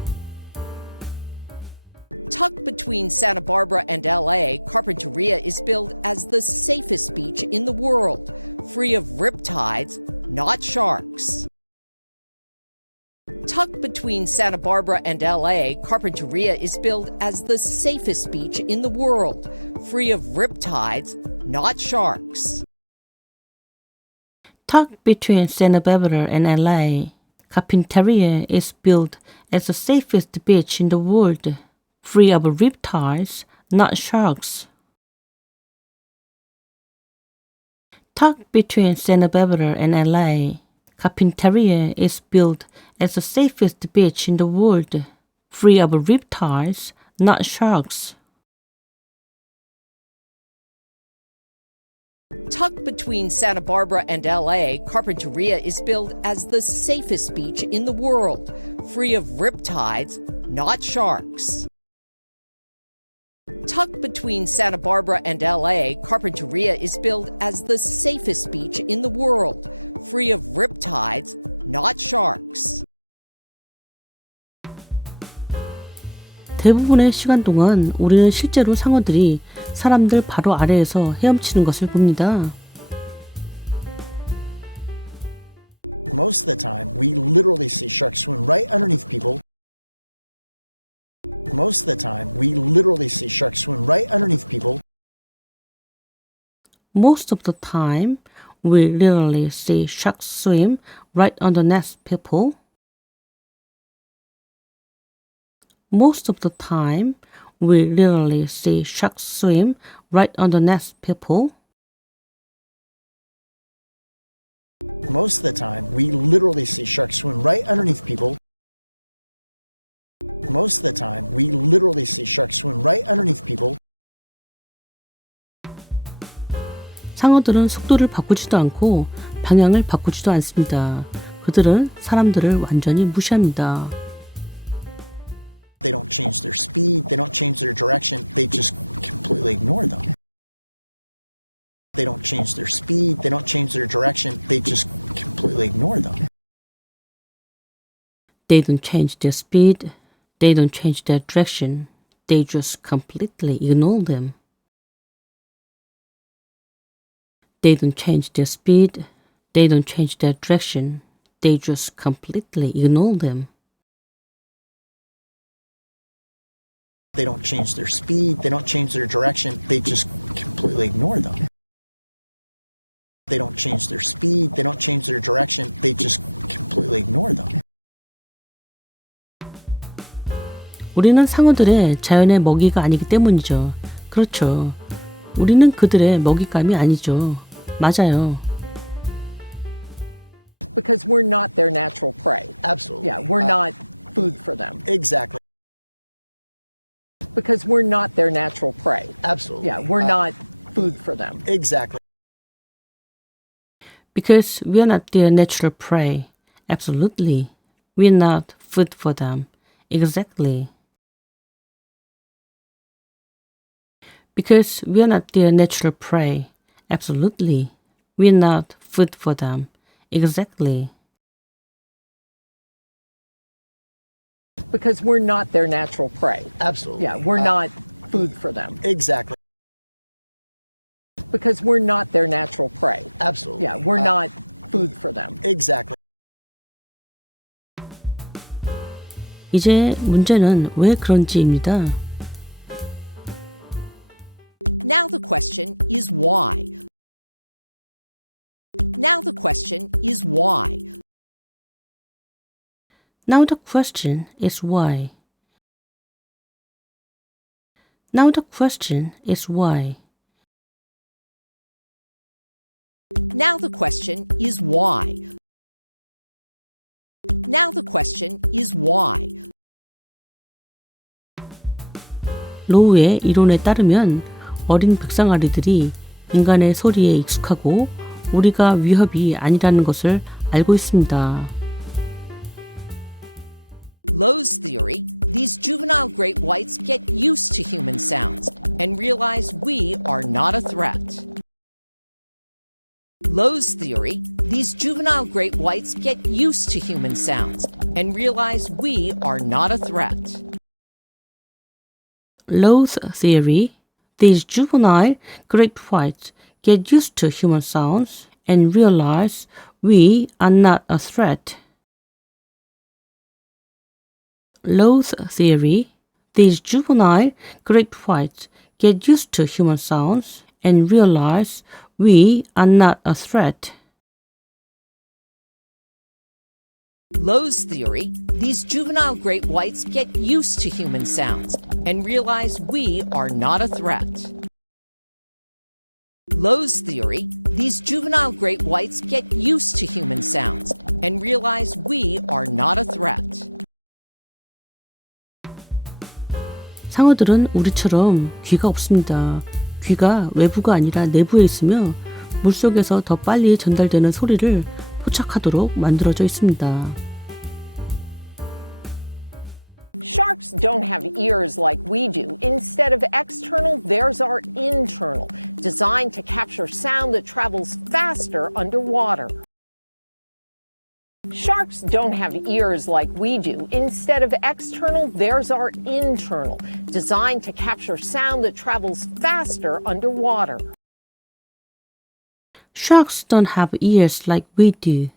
Tucked between Santa Barbara and LA, Carpinteria is billed as the safest beach in the world, free of riptides, not sharks. Tucked between Santa Barbara and LA, Carpinteria is billed as the safest beach in the world, free of riptides, not sharks. Tucked between Santa Barbara and LA, Carpinteria is built as the safest beach in the world, free of reptiles, not sharks. Tucked between Santa Barbara and LA, Carpinteria is built as the safest beach in the world, free of reptiles, not sharks. Tucked between Santa Barbara and LA, Carpinteria is billed as the safest beach in the world, free of riptides, not sharks. Tucked between Santa Barbara and LA, Carpinteria is billed as the safest beach in the world, free of riptides, not sharks. 대부분의 시간 동안 우리는 실제로 상어들이 사람들 바로 아래에서 헤엄치는 것을 봅니다. Most of the time, we literally see sharks swim right underneath people. Most of the time, we literally see sharks swim right underneath people. Most of the time, we literally see sharks swim right underneath people. Most of the time, we literally see sharks swim right underneath people. Most of the time, we literally see sharks swim right underneath people. Most of the time, we literally see sharks swim right underneath people. 상어들은 속도를 바꾸지도 않고 방향을 바꾸지도 않습니다. 그들은 사람들을 완전히 무시합니다. They don't change their speed, they don't change their direction, they just completely ignore them. They don't change their speed, they don't change their direction, they just completely ignore them. They don't change their speed, they don't change their direction, they just completely ignore them. They don't change their speed, they don't change their direction, they just completely ignore them. They don't change their speed, they don't change their direction, they just completely ignore them. They don't change their speed, they don't change their direction, they just completely ignore them. 우리는 상어들의 자연의 먹이가 아니기 때문이죠. 그렇죠. 우리는 그들의 먹잇감이 아니죠. 맞아요. Because we're not their natural prey. Absolutely. Yeah, we're not food for them. Exactly. Because we're not their natural prey. Absolutely. Yeah, we're not food for them. Exactly. Because we are not their natural prey. Absolutely. We are not food for them. Exactly. Because we are not their natural prey. Absolutely. We are not food for them. Exactly. Because we're not their natural prey. Absolutely. Yeah, we're not food for them. Exactly. Because we're not their natural prey. Absolutely. Yeah, we're not food for them. Exactly. 이제 문제는 왜 그런지입니다. Now the question is why? Now the question is why? Now the question is why? Now the question is why? Now the question is why? Now the question is why? 로우의 이론에 따르면 어린 백상아리들이 인간의 소리에 익숙하고 우리가 위협이 아니라는 것을 알고 있습니다. Lowe's theory, these juvenile great whites get used to human sounds and realize we are not a threat. Lowe's theory, these juvenile great whites get used to human sounds and realize we are not a threat. Lowe's theory. These juvenile great whites get used to human sounds and realize we are not a threat. Lowe's theory. These juvenile great whites get used to human sounds and realize we are not a threat. Lowe's theory, these juvenile great whites get used to human sounds and realize we are not a threat. Lowe's theory, these juvenile great whites get used to human sounds and realize we are not a threat. 상어들은 우리처럼 귀가 없습니다. 귀가 외부가 아니라 내부에 있으며 물속에서 더 빨리 전달되는 소리를 포착하도록 만들어져 있습니다. Sharks don't have ears like we do. Instead of external, theirs are internal, designed to capture sound that travels faster underwater. Sharks don't have ears like we do. Instead of external, theirs are internal, designed to capture sound that travels faster underwater. Sharks don't have ears like we do.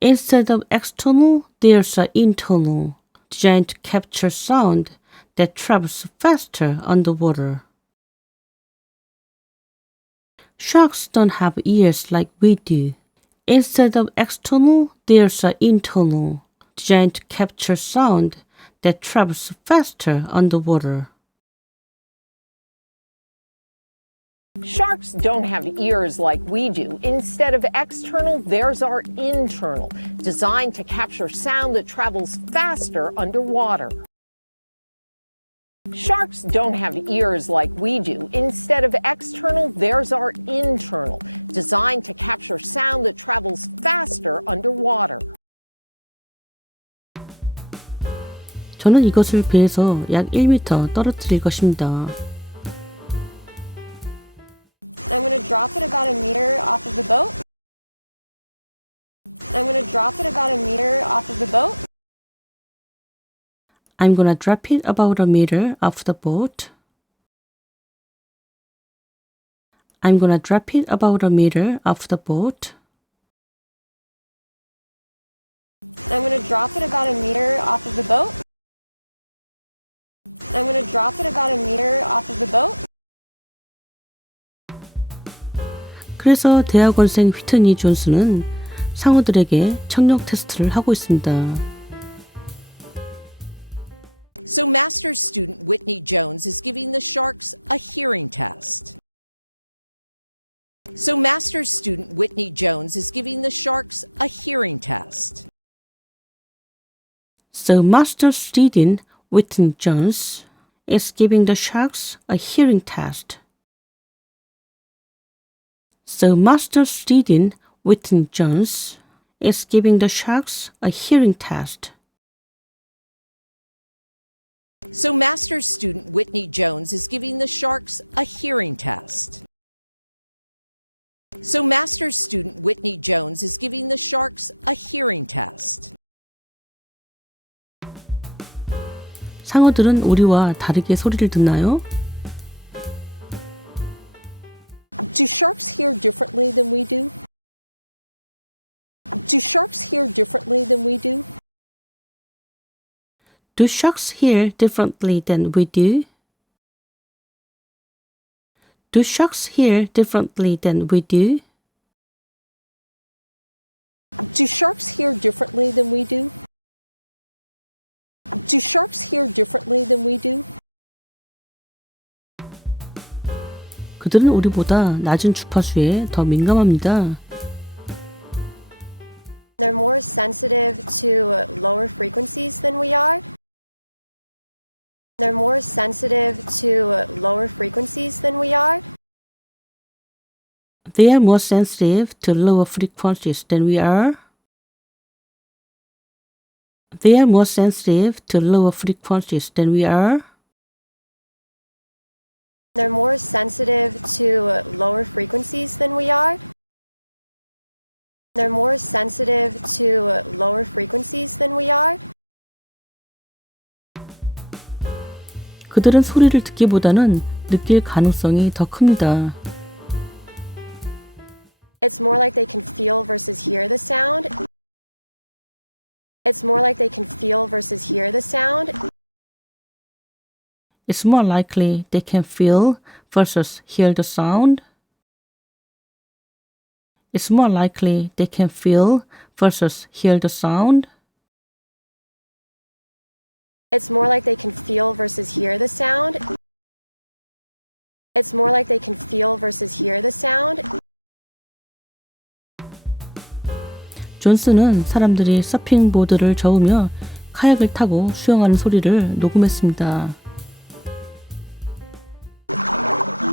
Instead of external, theirs are internal, designed to capture sound that travels faster underwater. Sharks don't have ears like we do. Instead of external, theirs are internal, designed to capture sound that travels faster underwater. Sharks don't have ears like we do. Instead of external, theirs are internal, designed to capture sound that travels faster underwater. Sharks don't have ears like we do. Instead of external, theirs are internal, designed to capture sound that travels faster underwater. 저는 이것을 배에서 약 1m 떨어뜨릴 것입니다. I'm going to drop it about a meter off of the boat. I'm going to drop it about a meter off of the boat. I'm gonna drop it about a meter off the boat. I'm gonna drop it about a meter off the boat. I'm going to drop it about a meter off of the boat. I'm going to drop it about a meter off of the boat. 그래서 대학원생 휘트니 존스는 상어들에게 청력 테스트를 하고 있습니다. So master's student Whitney Jones is giving the sharks a hearing test. So master's student Whitney Jones is giving the sharks a hearing test. So master student Whitney Jones is giving the sharks a hearing test. So master student Whitney Jones is giving the sharks a hearing test. So master's student Whitney Jones is giving the sharks a hearing test. So master's student Whitney Jones is giving the sharks a hearing test. 상어들은 우리와 다르게 소리를 듣나요? Do sharks hear differently than we do? Do sharks hear differently than we do? Do sharks hear differently than we do? Do sharks hear differently than we do? Do sharks hear differently than we do? Do sharks hear differently than we do? 그들은 우리보다 낮은 주파수에 더 민감합니다. They're more sensitive to lower frequencies than we are. They're more sensitive to lower frequencies than we are. They are more sensitive to lower frequencies than we are. They are more sensitive to lower frequencies than we are. They're more sensitive to lower frequencies than we are. They're more sensitive to lower frequencies than we are. 그들은 소리를 듣기보다는 느낄 가능성이 더 큽니다. It's more like they can feel versus hear the sound. It's more like they can feel versus hear the sound. It's more likely they can feel versus hear the sound. It's more likely they can feel versus hear the sound. It's more like they can feel versus hear the sound. It's more like they can feel versus hear the sound. 존스는 사람들이 서핑보드를 저으며 카약을 타고 수영하는 소리를 녹음했습니다.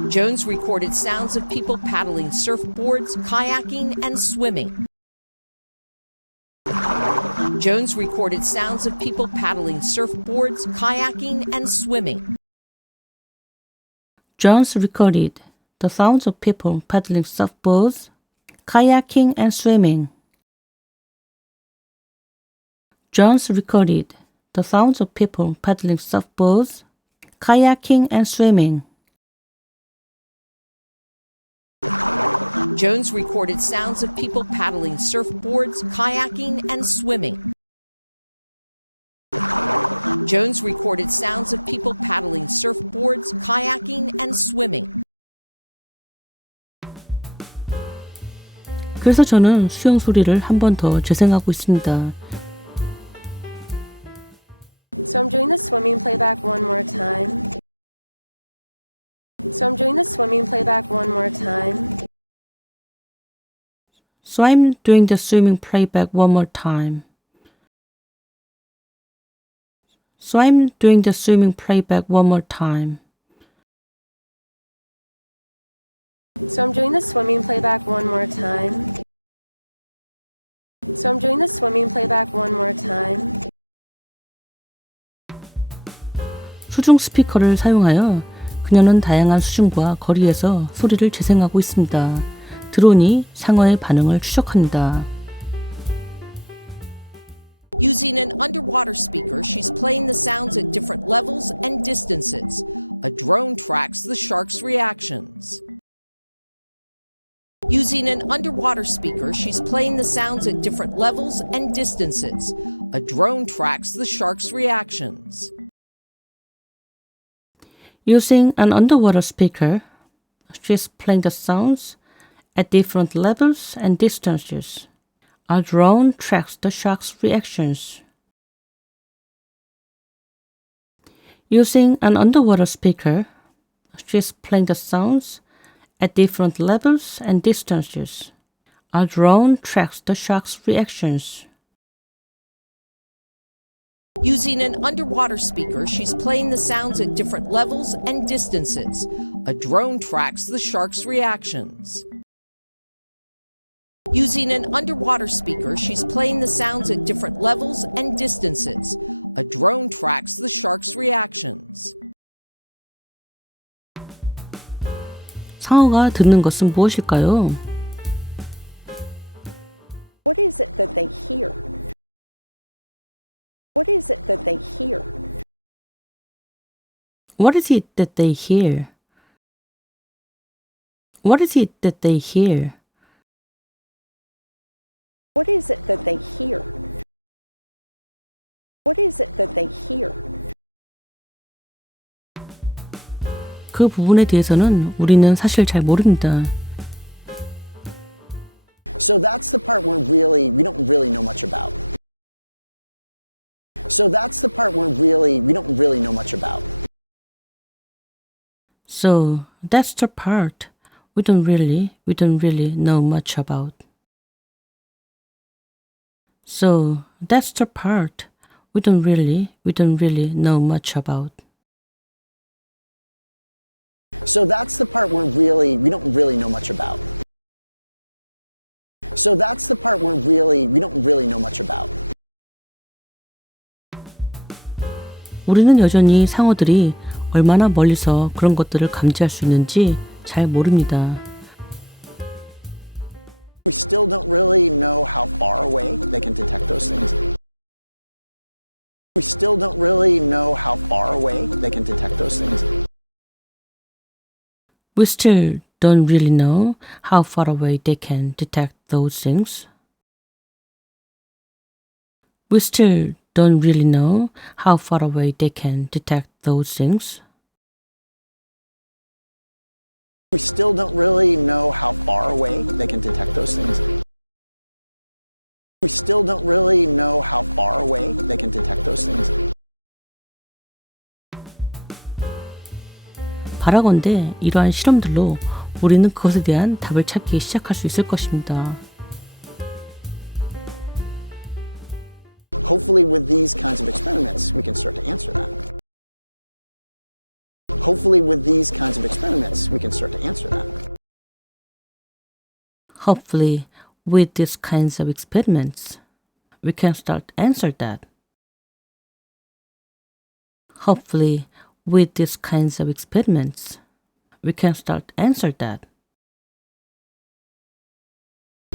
Jones recorded sounds of people paddling surfboards, kayaking, and swimming. Jones recorded sounds of people paddling surfboards, kayaking, and swimming. Jones recorded the sounds of people paddling surfboards, kayaking, and swimming. Jones recorded the sounds of people paddling surfboards, kayaking, and swimming. Jones recorded sounds of people paddling surfboards, kayaking, and swimming. Jones recorded sounds of people paddling surfboards, kayaking, and swimming. 그래서 저는 수영 소리를 한 번 더 재생하고 있습니다. So I'm doing the swimming playback one more time. So I'm doing the swimming playback one more time. So I'm doing the swimming playback one more time. So I'm doing the swimming playback one more time. So I'm doing the swimming playback one more time. So I'm doing the swimming playback one more time. 수중 스피커를 사용하여 그녀는 다양한 수중과 거리에서 소리를 재생하고 있습니다. 드론이 상어의 반응을 추적합니다. Using an underwater speaker, she's playing the sounds at different levels and distances. A drone tracks the shark's reactions. Using an underwater speaker, she's playing the sounds at different levels and distances. A drone tracks the shark's reactions. Using an underwater speaker, she's playing the sounds at different levels and distances. A drone tracks the shark's reactions. Using an underwater speaker, she's playing the sounds at different levels and distances. A drone tracks the shark's reactions. Using an underwater speaker, she's playing the sounds at different levels and distances. A drone tracks the shark's reactions. Using an underwater speaker, she's playing the sounds at different levels and distances. A drone tracks the shark's reactions. 상어가 듣는 것은 무엇일까요? What is it that they hear? What is it that they hear? What is it that they hear? What is it that they hear? What is it that they hear? What is it that they hear? 그 부분에 대해서는 우리는 사실 잘 모릅니다. So that's the part we don't really know much about. So that's the part we don't really know much about. So that's the part we don't really know much about. So that's the part we don't really know much about. So that's the part we don't really know much about. So that's the part we don't really know much about. 우리는 여전히 상어들이 얼마나 멀리서 그런 것들을 감지할 수 있는지 잘 모릅니다. We still don't really know how far away they can detect those things. We still don't really know how far away they can detect those things. We still don't really know how far away they can detect those things. We still don't really know how far away they can detect those things. We still don't really know how far away they can detect those things. We still don't really know how far away they can detect those things. 바라건대 이러한 실험들로 우리는 그것에 대한 답을 찾기 시작할 수 있을 것입니다. Hopefully with these kinds of experiments, we can start to answer that. Hopefully with these kinds of experiments, we can start to answer that. Hopefully, with these kinds of experiments, we can start to answer that. Hopefully, with these kinds of experiments, we can start to answer that.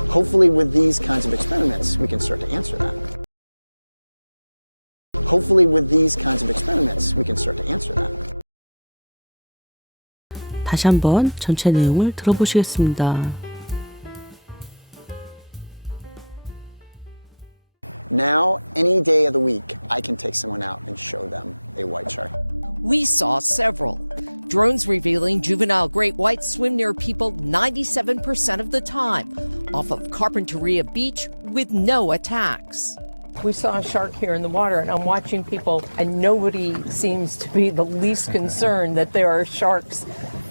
Hopefully with these kinds of experiments, we can start to answer that. Hopefully with these kinds of experiments, we can start to answer that. 다시 한번 전체 내용을 들어보시겠습니다. Now, any day of the week, I can take someone out and show them a white shark. We saw several. Drones revealing juvenile great whites swim near people 97% of the time off of Carpinteria Beach with no attacks. We saw a shark here in the water, and I'm watching people, and nobody seems to be the least concerned that there are sharks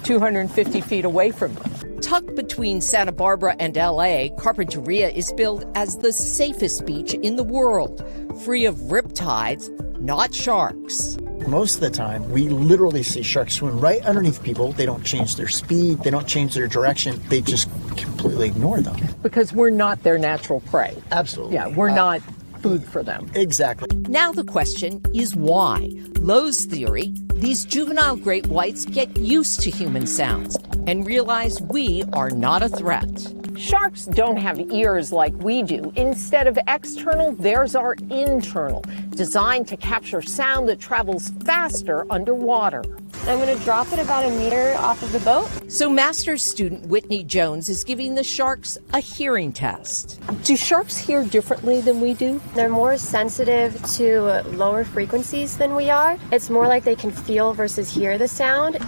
250 feet away from them. Tucked between Santa Barbara and LA, Carpinteria is billed as the safest beach in the world, free of riptides, not sharks. Most of the time, we literally see sharks swim right underneath people. They don't change their speed, they don't change their direction, they just completely ignore them. Because we're not their natural prey. Absolutely. Yeah, we're not food for them. Exactly. Now the question is why? Lowe's theory, these juvenile great whites get used to human sounds and realize we are not a threat. Sharks don't have ears like we do. Instead of external, theirs are internal, designed to capture sound that travels faster underwater. I'm going to drop it about a meter off of the boat. So master's student Whitney Jones is giving the sharks a hearing test. Do sharks hear differently than we do? They're more sensitive to lower frequencies than we are. It's more like they can feel versus hear the sound.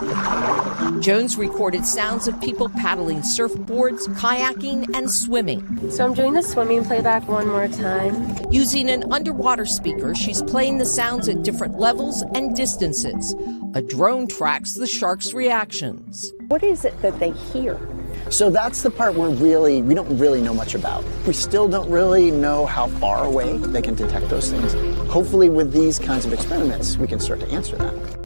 Jones recorded sounds of people paddling surfboards, kayaking, and swimming. So I'm doing the swimming playback one more time. Using an underwater speaker, she's playing the sounds at different levels and distances. A drone tracks the sharks' reactions. What is it that they hear? So that's the part we don't really know much about. We still don't really know how far away they can detect those things. Hopefully with these kinds of experiments, we can start to answer that.